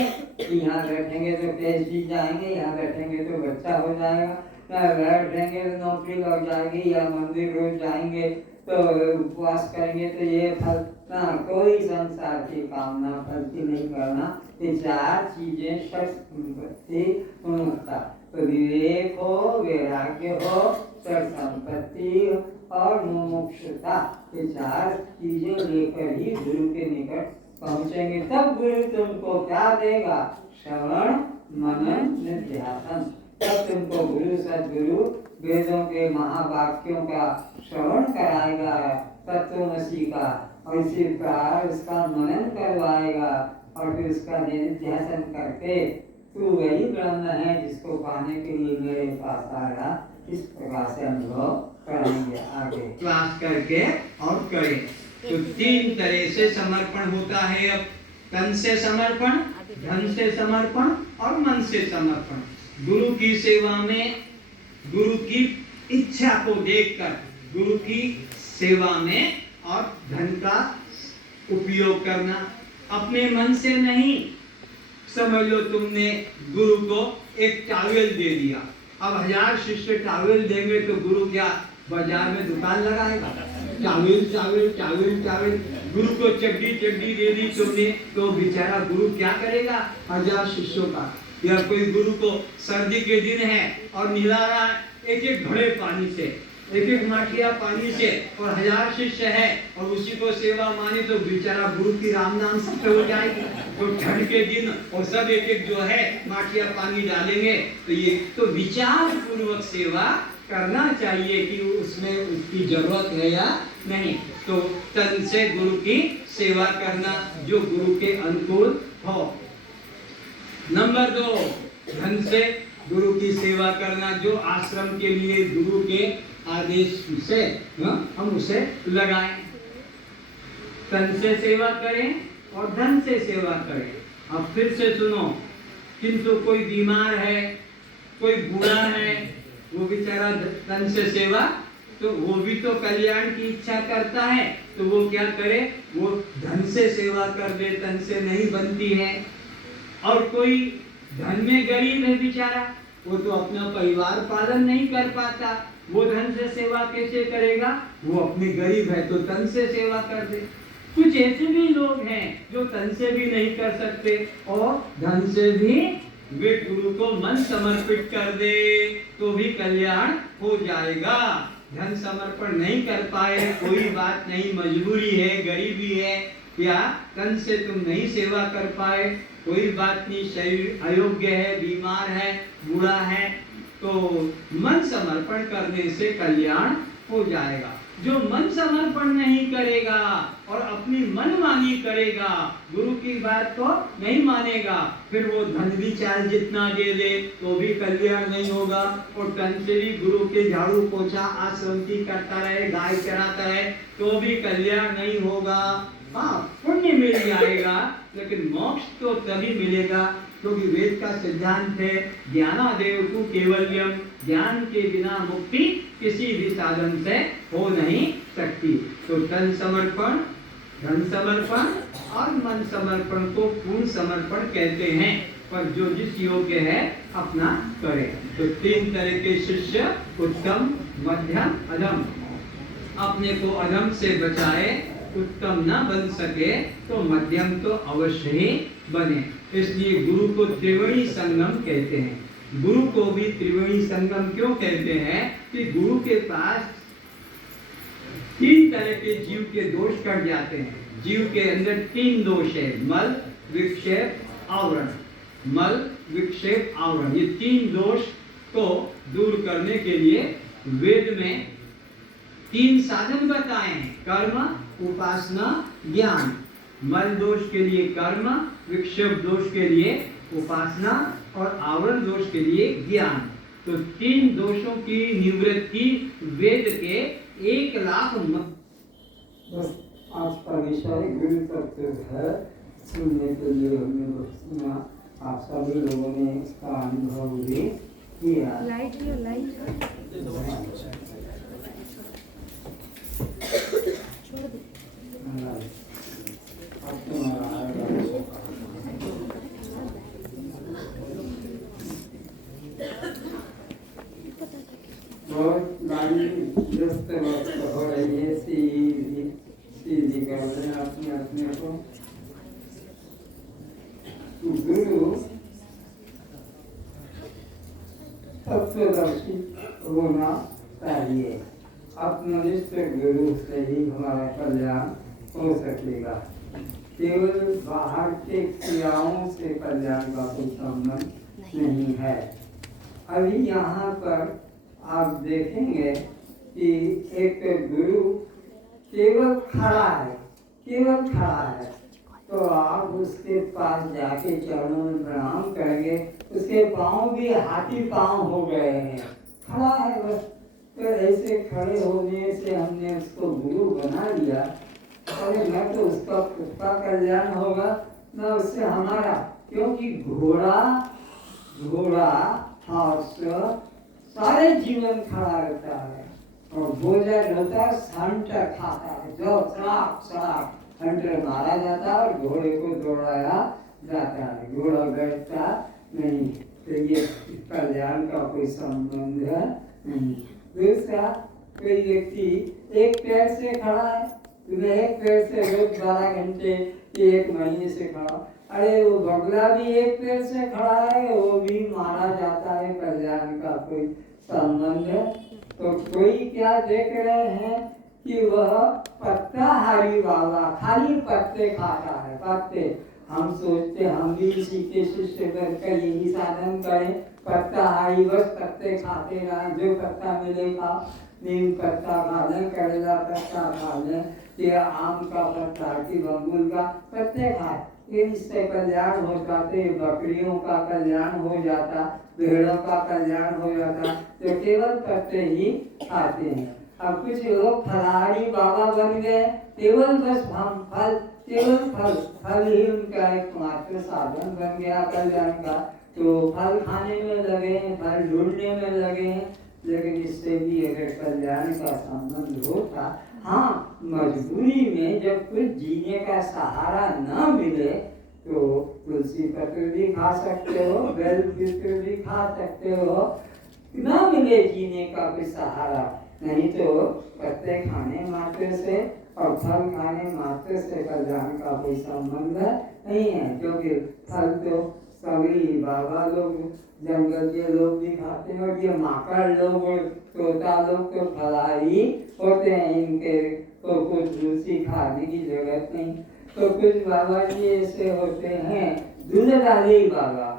यहाँ बैठेंगे तो पेश जी जाएंगे, यहाँ बैठेंगे तो बच्चा हो जाएगा, यहाँ बैठेंगे तो नौकरी लग जाएगी, या मंदिर रोज जाएंगे तो उपवास करेंगे तो ये फल ना, कोई संसार की कामना फल की नहीं करना। ये 4 चीजें संपत्ति, उन्मुक्ता, तो विवेक हो, वैराग्य हो, संपत्ति और मुमुक्षुता, ये 4 चीजें लेकर ही गुरु के निकट पहुंचेंगे। तब गुरु तुमको क्या देगा? श्रवण, मनन, निध्यासन। तब तुमको गुरु सदगुरु वेदों के महावाक्यों का श्रवण कराएगा, तत्वमसी का, और इसी प्रकार उसका मनन करवाएगा, और फिर उसका निध्यासन करके तू वही ब्रह्म है जिसको पाने के लिए मेरे पास आया, इस प्रकार से अनुभव करेंगे आगे। क्लास करके और करें। तो 3 तरह से समर्पण होता है। अब तन से समर्पण, धन से समर्पण और मन से समर्पण। गुरु की सेवा में गुरु की इच्छा को देखकर, गुरु की सेवा में और धन का उपयोग करना, अपने मन से नहीं। समझ लो तुमने गुरु को एक टावेल दे दिया, अब 1000 शिष्य टावेल देंगे तो गुरु क्या बाजार में दुकान लगाएगा? Towel towel towel towel. गुरु को चड्डी चड्डी दे दी तुमने तो बेचारा गुरु क्या करेगा 1000 शिष्यों का? या कोई गुरु को सर्दी के दिन है और नहला रहा है एक घड़े पानी से, एक माठिया पानी से, और 1000 शिष्य है और उसी को सेवा माने तो बेचारा गुरु की राम नाम सत्य हो जाएगी। तो ठंड के दिन और सब एक जो है माठिया पानी डालेंगे, तो ये तो विचार पूर्वक सेवा करना चाहिए कि उसमें उसकी जरूरत है या नहीं। तो तन से गुरु की सेवा करना जो गुरु के अनुकूल हो। नंबर 2, धन से गुरु की सेवा करना जो आश्रम के लिए गुरु के आदेश से हम उसे लगाएं। तन से सेवा करें और धन से सेवा करें। अब फिर से सुनो, किंतु कोई बीमार है, कोई बूढ़ा है, वो बेचारा तन से सेवा, तो वो भी तो कल्याण की इच्छा करता है, तो वो क्या करे? वो धन से सेवा कर दे, तन से नहीं बनती है। और कोई धन में गरीब है बेचारा, वो तो अपना परिवार पालन नहीं कर पाता, वो धन से सेवा कैसे करेगा? वो अपने गरीब है तो तन से सेवा कर दे। कुछ ऐसे भी लोग हैं जो तन से भी नहीं कर सकते और धन से भी, वे गुरु को मन समर्पित कर दे तो भी कल्याण हो जाएगा। धन समर्पण नहीं कर पाए कोई बात नहीं, मजबूरी है, गरीबी है, या तन से तुम नहीं सेवा कर पाए कोई बात नहीं, शरीर अयोग्य है, बीमार है, बूढ़ा है, तो मन समर्पण करने से कल्याण हो जाएगा। जो मन समर्पण नहीं करेगा और अपनी मनमानी करेगा, गुरु की बात को नहीं मानेगा, फिर वो धन भी चाहे जितना दे दे तो भी कल्याण नहीं होगा। और टंचरी गुरु के झाड़ू पोछा आश्रम की करता रहे, गाय चराता रहे तो भी कल्याण नहीं होगा। हाँ, पुण्य मिल जाएगा लेकिन मोक्ष तो तभी मिलेगा क्योंकि वेद का सिद्धांत है ज्ञानादेव तु केवल्यम, ज्ञान के बिना मुक्ति किसी भी साधन से हो नहीं सकती। तो तन समर्पण, धन समर्पण और मन समर्पण को पूर्ण समर्पण कहते हैं, पर जो जिस योग्य है अपना करे। तो 3 तरह के शिष्य, उत्तम, मध्यम, अधम। अपने को अधम से बचाए, उत्तम न बन सके तो मध्यम तो अवश्य ही बने। इसलिए गुरु को त्रिवेणी संगम कहते हैं। गुरु को भी त्रिवेणी संगम क्यों कहते हैं कि गुरु के पास 3 तरह के जीव के दोष कट जाते हैं। जीव के अंदर 3 दोष है, मल, विक्षेप, आवरण। मल, विक्षेप, आवरण, ये 3 दोष को दूर करने के लिए वेद में 3 साधन बताए हैं, कर्म, उपासना, ज्ञान। मल दोष के लिए कर्म, विक्षेप दोष के लिए उपासना और आवरण दोष के लिए ज्ञान। तो 3 दोषों की निवृत्ति वेद के 1 लाख बस आज का विषय गुरु तत्व है, सुनने के लिए हमने सुना। आप सभी लोगों ने इसका अनुभव भी किया। लाइट छोड़ दे। बहुत लाइन व्यस्त हो रही है, सीधी कर रहे हैं अपने को। गुरु तत्वदर्शी होना चाहिए। आत्मनिष्ठ गुरु से ही हमारा कल्याण हो सकेगा। केवल बाहर के क्रियाओं से कल्याण का कोई संबंध नहीं है। अभी यहाँ पर आप देखेंगे कि एक गुरु केवल खड़ा है, तो आप उसके पास जाके चरणों में प्रणाम करेंगे, उसके पाँव भी हाथी पाँव हो गए हैं, खड़ा है बस। तो ऐसे खड़े होने से हमने उसको गुरु बना लिया, अरे न तो उसका कल्याण होगा न उससे हमारा, क्योंकि घोड़ा हास्य सारे जीवन खड़ा रहता है और भोजन होता है, हंटर खाता है, जो सड़ाक हंटर मारा जाता है और घोड़े को दौड़ाया जाता है, घोड़ा बैठता नहीं। तो ये कल्याण का कोई संबंध नहीं। दूसरा, कोई व्यक्ति एक पैर से खड़ा है, तुम्हें एक पैर से रोज 12 घंटे 1 महीने से खड़ा, अरे वो बगला भी एक पैर से खड़ा है, वो भी मारा जाता है, कल्याण का कोई संबंध है। तो कोई क्या देख रहे हैं कि वह पत्ताहारी बाबा खाली पत्ते खाता है, पत्ते। हम सोचते हम भी इसी के शिष्य बनकर यही साधन करें, पत्ताहारी बस पत्ते खाते रहें, जो पत्ता मिलेगा, नीम पत्ता खा लें, करेला पत्ता खा लें, या आम का पत्ता कि बबूल का पत्ते खाए, इससे कल्याण हो जाते, बकरियों का कल्याण हो जाता, भेड़ों का कल्याण हो जाता, जो केवल पत्ते ही खाते हैं। अब कुछ लोग फलाहारी बाबा बन गए, केवल बस हम केवल फल ही उनका एकमात्र साधन बन गया कल्याण का। तो फल खाने में लगे हैं, फल ढूंढने में लगे हैं, लेकिन इससे भी अगर कल्याण का संबंध होता, हाँ मजबूरी में जब कुछ जीने का सहारा न मिले तो तुलसी पत्र भी खा सकते हो, बेल पत्र भी खा सकते हो, न मिले जीने का कोई सहारा, नहीं तो पत्ते खाने मात्र से और फल खाने मात्र से कल्याण का कोई संबंध नहीं है। क्योंकि फल तो सभी बाबा लोग, जंगल के लोग भी खाते हैं, और ये माकड़ लोग और तोता लोग तो फलाहारी होते हैं, इनके तो कुछ दूसरी खाने की जरूरत नहीं। तो कुछ बाबा जी ऐसे होते हैं दूधधारी बाबा,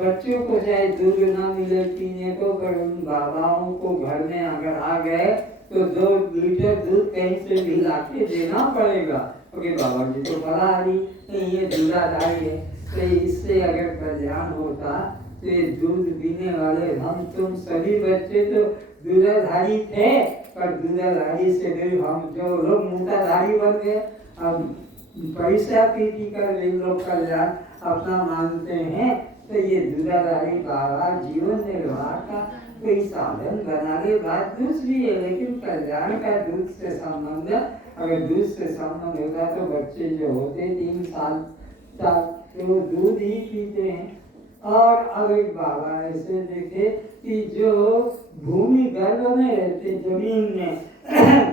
बच्चों को चाहे दूध ना मिले पीने को, पर उन बाबाओं को घर में अगर आ गए तो 2 लीटर दूध कहीं से भी लाके देना पड़ेगा, क्योंकि बाबा जी तो फलाहारी नहीं, ये दूधाधारी है। तो इससे अगर कल्याण होता तो ये दूध पीने वाले हम तुम सभी बच्चे तो दूधाधारी थे, पर दूधाधारी से भी हम जो लोग मूताधारी बन गए, अब पैसा पी कर वे लोग कल्याण अपना मानते हैं। तो ये दूधाधारी बाबा जीवन निर्वाह का कोई साधन बना ले, बात दूसरी है, लेकिन कल्याण का दूध से संबंध, अगर दूध से संबंध होता तो बच्चे जो होते 3 साल तक तो दूध ही पीते हैं। और अब एक बाबा ऐसे देखे कि जो भूमि गर्भ में रहते, जमीन में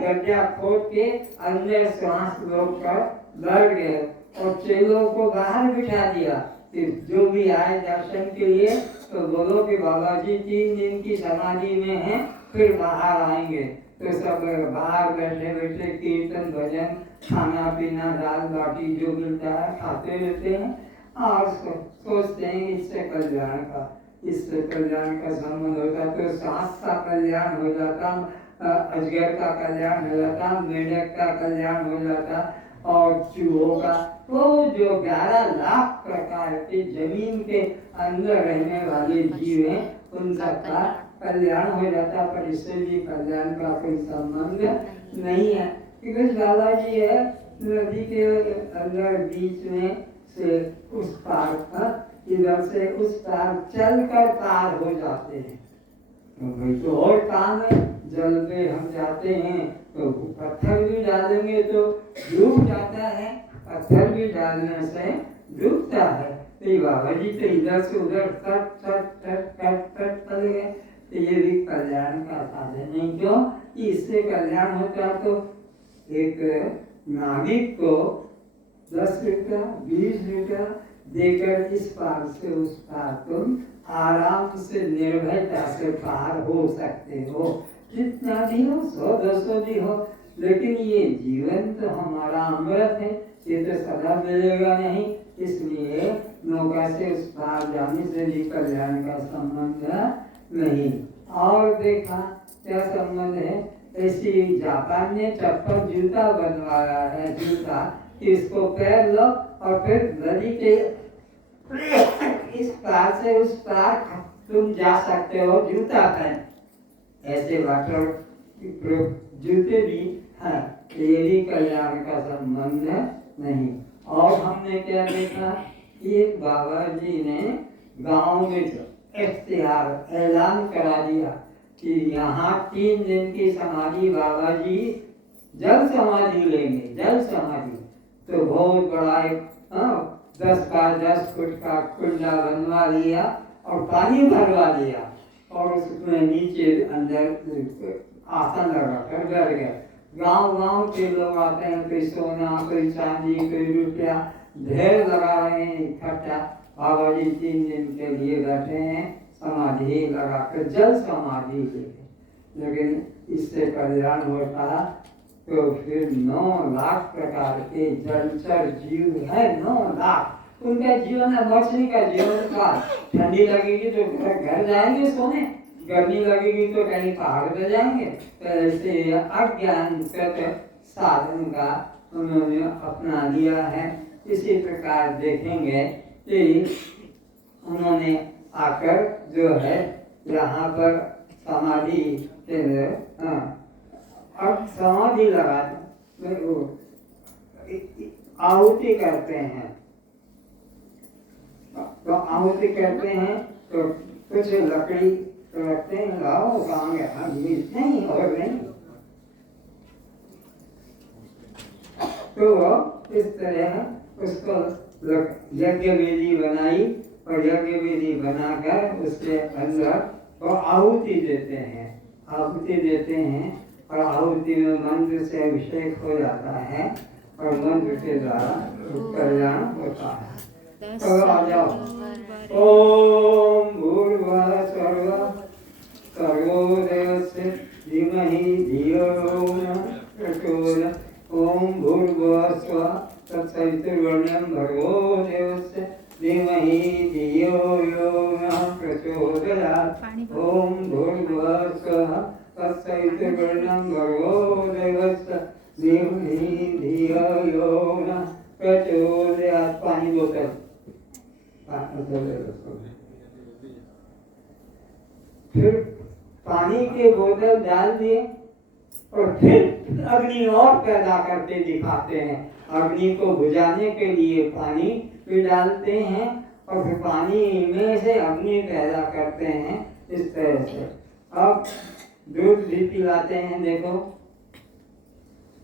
गड्ढा खोद के अंदर श्वास रोक कर बैठ गए और चेलों को बाहर बिठा दिया कि जो भी आए दर्शन के लिए तो बोलो कि बाबा जी 3 दिन की समाधि में हैं, फिर बाहर आएंगे। तो सब बाहर बैठे बैठे कीर्तन भजन खाना पीना दाल बाटी जो मिलता है खाते रहते हैं और सोचते हैं इससे कल्याण का संबंध होता, तो सांस का कल्याण हो जाता, अजगर का कल्याण हो जाता, मेढक का कल्याण हो जाता और चूहों का, तो जो 11 लाख प्रकार के जमीन के अंदर रहने वाले जीव हैं उन सबका कल्याण हो जाता। पर इससे भी कल्याण का कोई संबंध नहीं है, क्योंकि बाबा जी है नदी के अंदर बीच में से उस पार, इधर से उस पार चलकर पार हो जाते हैं। तो भाई तो और काम है, जल पे हम जाते हैं तो पत्थर भी डालेंगे तो डूब जाता है, पत्थर भी डालने से डूबता है। तो बाबा जी तो इधर से उधर चल गए, तो ये भी कल्याण का साधन नहीं। क्यों? इससे कल्याण होता तो एक नाविक को 10 रुपया 20 रुपया देकर इस पार से उस पार तुम आराम से निर्भयता से पार हो सकते हो, जितना भी हो 100-200 भी हो, लेकिन ये जीवन तो हमारा अमृत है, ये तो सदा मिलेगा नहीं, इसलिए नौका से उस पार जाने से भी कल्याण का संबंध नहीं। और देखा क्या संबंध है, ऐसी जापान ने चप्पल जूता बनवाया है, जूता इसको पैर लो और फिर नदी के इस पार से उस पार तुम जा सकते हो जूता पहन, ऐसे वाटर जूते भी हैं, ये भी कल्याण का संबंध नहीं। और हमने क्या देखा, एक बाबा जी ने गांव में इख्तियार ऐलान करा दिया कि यहाँ 3 दिन की समाधि बाबा जी जल समाधि लेंगे, जल समाधि। तो बहुत बड़ा एक 10 बाय 10 फुट का कुंडा बनवा लिया और पानी भरवा दिया और उसमें नीचे अंदर आसन लगा कर बैठ गए। गांव के लोग आते हैं, कोई सोना कोई चांदी कोई रुपया ढेर लगा रहे हैं इकट्ठा, बाबा जी 3 दिन के लिए बैठे हैं समाधि लगा कर, जल समाधि लेकिन इससे कल्याण होता तो फिर 9 लाख प्रकार के जलचर जीव है, 9 लाख, उनका जीवन है मछली का जीवन का। ठंडी लगेगी तो घर जाएंगे सोने, गर्मी लगेगी तो कहीं पहाड़ पे जाएंगे। तो ऐसे अज्ञान साधन का उन्होंने अपना लिया है। इसी प्रकार देखेंगे कि उन्होंने आकर जो है यहाँ पर समाधि अब समाधि लगा आहुति करते हैं, तो आहुति करते हैं तो कुछ लकड़ी रखते हैं, लाओ कहाँ गया नहीं और नहीं, तो इस तरह उसको यज्ञ वेदी बनाई और यज्ञ वेदी बनाकर उसके अंदर वो आहुति देते हैं, आहुति देते हैं और आहुति में मंत्र से अभिषेक हो जाता है और मंत्र के द्वारा कल्याण होता है। तो आ जाओ, ओम भूर्भुवः स्वः सर्वो देवस्य धीमहि धियो यो नः प्रचोदयात्। ओम भूर्भुवः स्वः तत्सवितुर्वरेण्यं भर्गो देवस्य धीमहि धियो यो नः प्रचोदयात्। ओम भूर्भुवः स्वः तत्सवितुर्वरेण्यं भर्गो देवस्य धीमहि धियो यो नः प्रचोदयात्। पानी बोतल फिर पानी के बोतल डाल दिए और फिर अग्नि और पैदा करके दिखाते हैं। अग्नि को बुझाने के लिए पानी भी डालते हैं और फिर पानी में से अग्नि पैदा करते हैं इस तरह से। अब दूध भी पिलाते हैं, देखो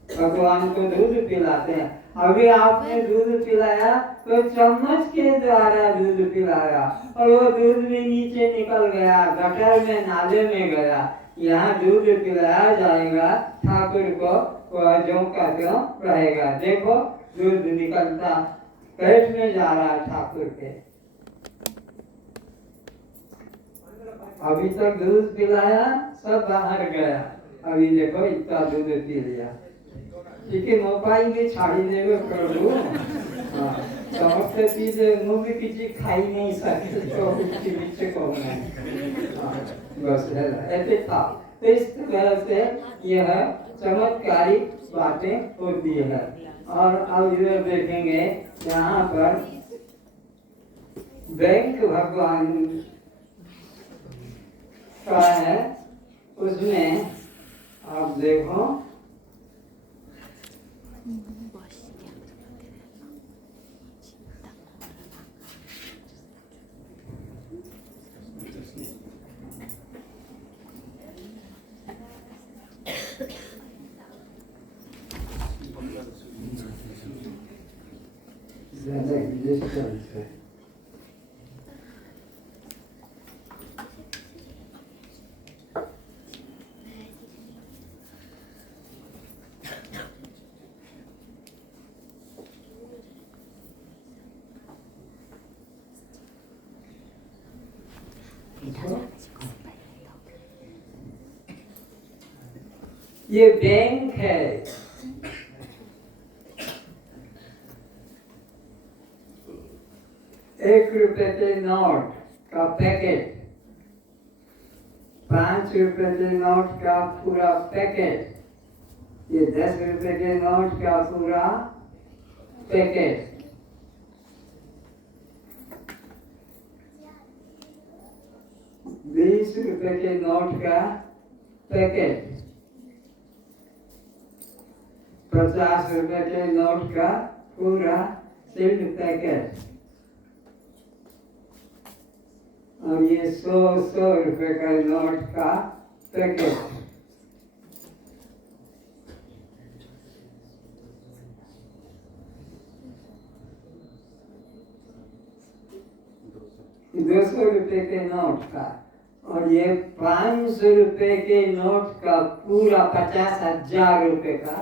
भगवान को दूध पिलाते हैं। अभी आपने दूध पिलाया तो चम्मच के द्वारा दूध पिलाया और वो दूध भी नीचे निकल गया, गटर में नाले में गया। यहाँ दूध पिलाया जाएगा ठाकुर को, वह ज्यों का त्यों रहेगा। देखो दूध निकलता पेट में जा रहा है ठाकुर के। अभी तक दूध पिलाया सब बाहर गया, अभी देखो इतना दूध पी लिया। ठीक है, मोबाइल में छाड़ी देवे प्रभु। समस्त चीज मुंह भी किसी खाई नहीं सकते तो उसके पीछे कौन है। बस ऐसे था। तो इस तरह से यह चमत्कारिक बातें होती है। और अब इधर देखेंगे, यहाँ पर बैंक भगवान का है, उसमें आप देखो ये बैंक है। 1 रुपए के नोट का पैकेट, 5 रुपए के नोट का पूरा पैकेट, ये 10 रुपए के नोट का पूरा पैकेट, 20 रुपए के नोट का पैकेट, 50 रुपए के नोट का पूरा सील्ड पैकेट, और ये 100 रुपए का नोट का पैकेट। ₹200 के नोट का, और ये 500 रुपए के नोट का पूरा 50,000 रुपए का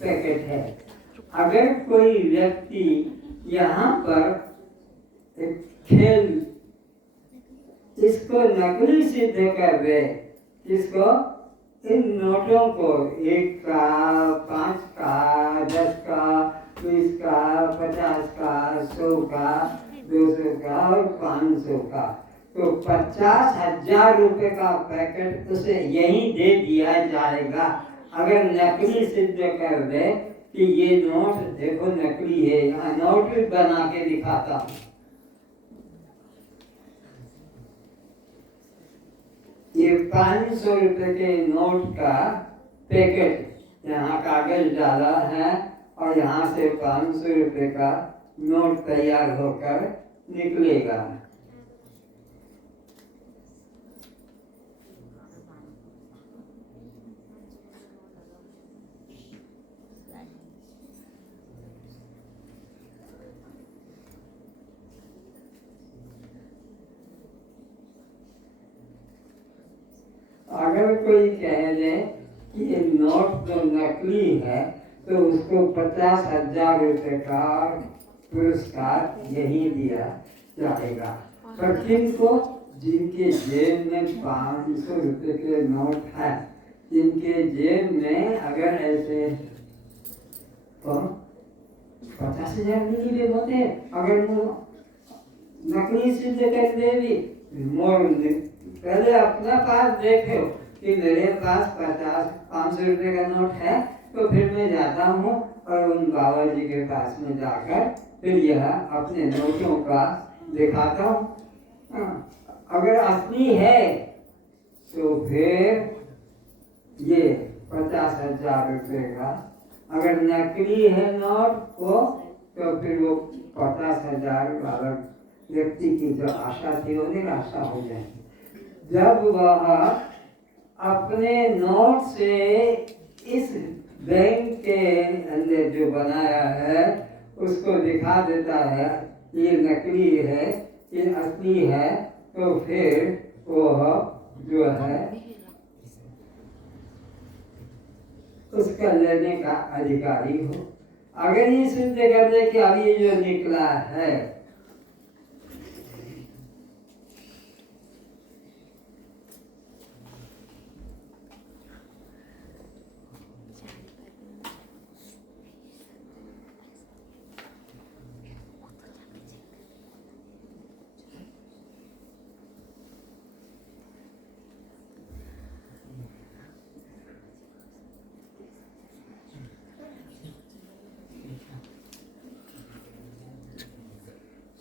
पैकेट है। अगर कोई व्यक्ति यहाँ पर एक खेल इसको नकली सिद्ध कर दे, इसको इन नोटों को 1 का, 5 का, 10 का, 20 का, 50 का, 100 का, 200 का और 500 का, तो 50,000 रुपए का पैकेट उसे यही दे दिया जाएगा। अगर नकली सिद्ध कर दे कि ये नोट देखो नकली है, यहाँ नोट भी बना के दिखाता हूँ। ये 500 रुपए के नोट का पैकेट, यहाँ कागज डाला है और यहाँ से 500 रुपए का नोट तैयार होकर निकलेगा। अगर कोई कह दे कि ये नोट तो नकली है तो उसको 50,000 रुपए का पुरस्कार यही दिया जाएगा। पर किनको, जिनके जेब में 500 रुपए के नोट है, जिनके जेब में अगर ऐसे तो 50,000 नहीं होते, अगर वो नकली सिद्ध कर देगी। पहले अपना पास देखो कि मेरे पास 50-500 रुपए का नोट है, तो फिर मैं जाता हूँ और उन बाबा जी के पास में जाकर फिर यह अपने नोटों का दिखाता हूँ। अगर असली है तो फिर ये 50,000 रुपए का, अगर नकली है नोट को तो फिर वो 50,000 वाला व्यक्ति की जो आशा थी वो निराशा हो जाएगी। जब वह अपने नोट से इस बैंक के अंदर जो बनाया है उसको दिखा देता है ये नकली है, ये असली है, तो फिर वह जो है उसका लेने का अधिकारी हो। अगर ये सिद्ध कर दे कि अब ये जो निकला है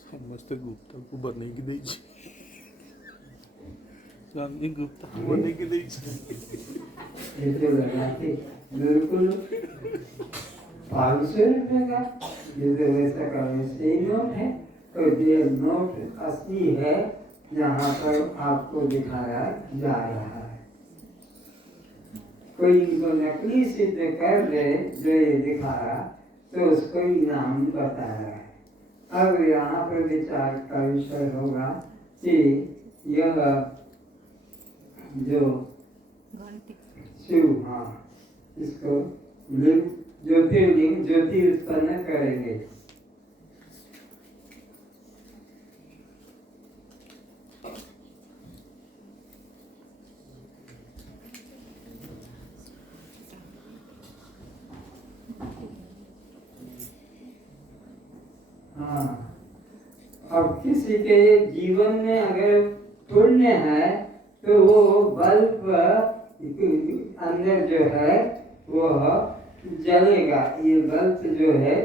ସମସ୍ତେ ଗୁପ୍ତାକୁ ବନେଇକି ଦେଇଛି, ସ୍ୱାମୀ ଗୁପ୍ତାକୁ ବନେଇକି ଦେଇଛି। ये तो लगा कि बिल्कुल 500 रुपए का, ये तो वैसा का वैसे ही नोट है। तो ये नोट असली है जहाँ पर आपको दिखाया जा रहा है। कोई इनको नकली सिद्ध कर दे जो ये दिखाया तो उसको इनाम बताया है। अब यहाँ पर विचार का विषय होगा कि यह जो शिव, हाँ, इसको ज्योतिर्लिंग ज्योति उत्पन्न करेंगे। हाँ, अब किसी के जीवन में अगर पुण्य है तो वो बल्ब अंदर जो है वह जलेगा। ये बल्ब जो है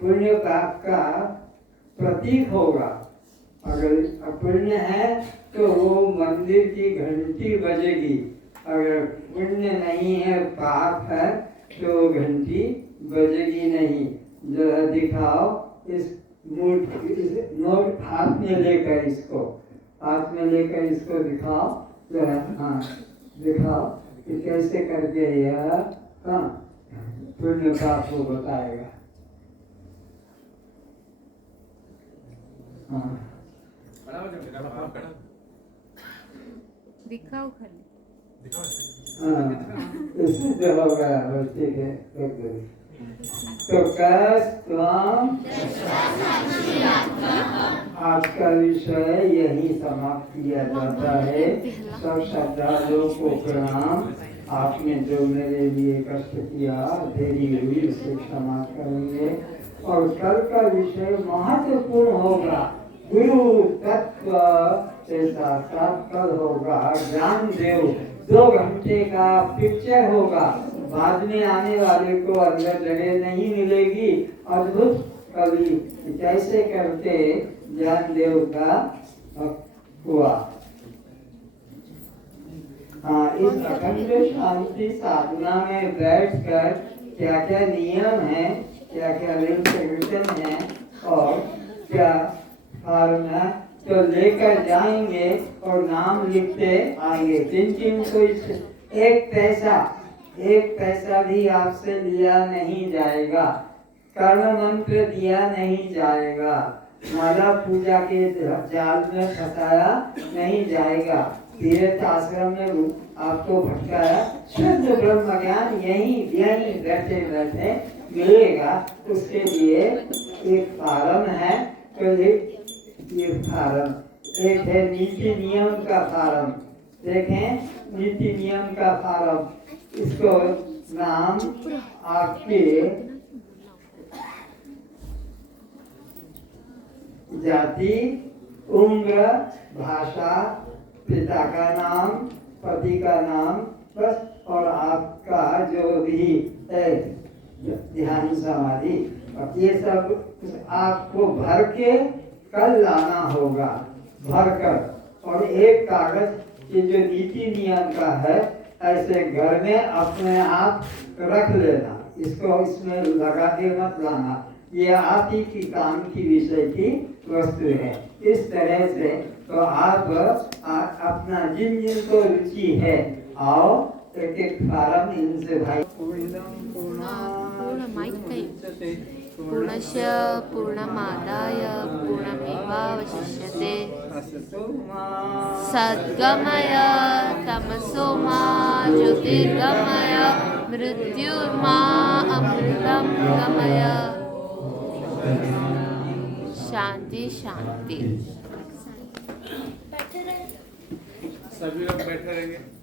पुण्य पाप का प्रतीक होगा। अगर पुण्य है तो वो मंदिर की घंटी बजेगी, अगर पुण्य नहीं है पाप है तो घंटी बजेगी नहीं। जरा दिखाओ इस नोट हाथ में लेकर, इसको हाथ में लेकर इसको दिखाओ। जो है, हाँ दिखाओ कि कैसे करके यह पुण्य पाप को बताएगा। हाँ दिखाओ खाली। इससे जो होगा वो ठीक है, रख दो। तो आज का विषय यही समाप्त किया जाता है। सब श्रद्धालुओं को प्रणाम। आपने जो मेरे लिए कष्ट किया, देरी हुई, उसे क्षमा करेंगे। और कल का विषय महत्वपूर्ण होगा, गुरु तत्व से साक्षात कल होगा। ज्ञानदेव 2 घंटे का पिक्चर होगा, बाद में आने वाले को अंदर जगह नहीं मिलेगी। अद्भुत कवि कैसे करके ज्ञानदेव का हुआ। हाँ, इस अखंड शांति साधना में बैठकर क्या क्या नियम है, क्या क्या रिजल्यूशन है और क्या फॉर्म है तो लेकर जाएंगे और नाम लिखते आएंगे। जिन को एक पैसा भी आपसे लिया नहीं जाएगा, कर्म मंत्र दिया नहीं जाएगा, माला पूजा के जाल में फंसाया नहीं जाएगा, तीर्थ आश्रम में आपको भटकाया। शुद्ध ब्रह्म ज्ञान यहीं बैठे बैठे मिलेगा। उसके लिए एक फार्म है, तो ये फार्म एक है नीति नियम का फार्म। देखें, नीति नियम का फार्म, इसको नाम आपके जाति उम्र, भाषा, पिता का नाम, पति का नाम, बस, और आपका जो भी है ध्यान समाधि, ये सब आपको भर के कल लाना होगा, भर कर। और एक कागज ये जो नीति नियम का है, ऐसे घर में अपने आप रख लेना, इसको इसमें लगा के मत लाना, ये आप ही की काम की विषय की वस्तु है। इस तरह से तो आप अपना जिन जिन को रुचि है, आओ एक एक फार्म इनसे भाई। पूर्ण माइक कहीं पूर्णस्य पूर्णमादाय पूर्णमेवावशिष्यते सद्गमय तमसो मा ज्योतिर्गमय मृत्युर्मा अमृतं गमय। शांति शांति। सभी लोग बैठे रहेंगे।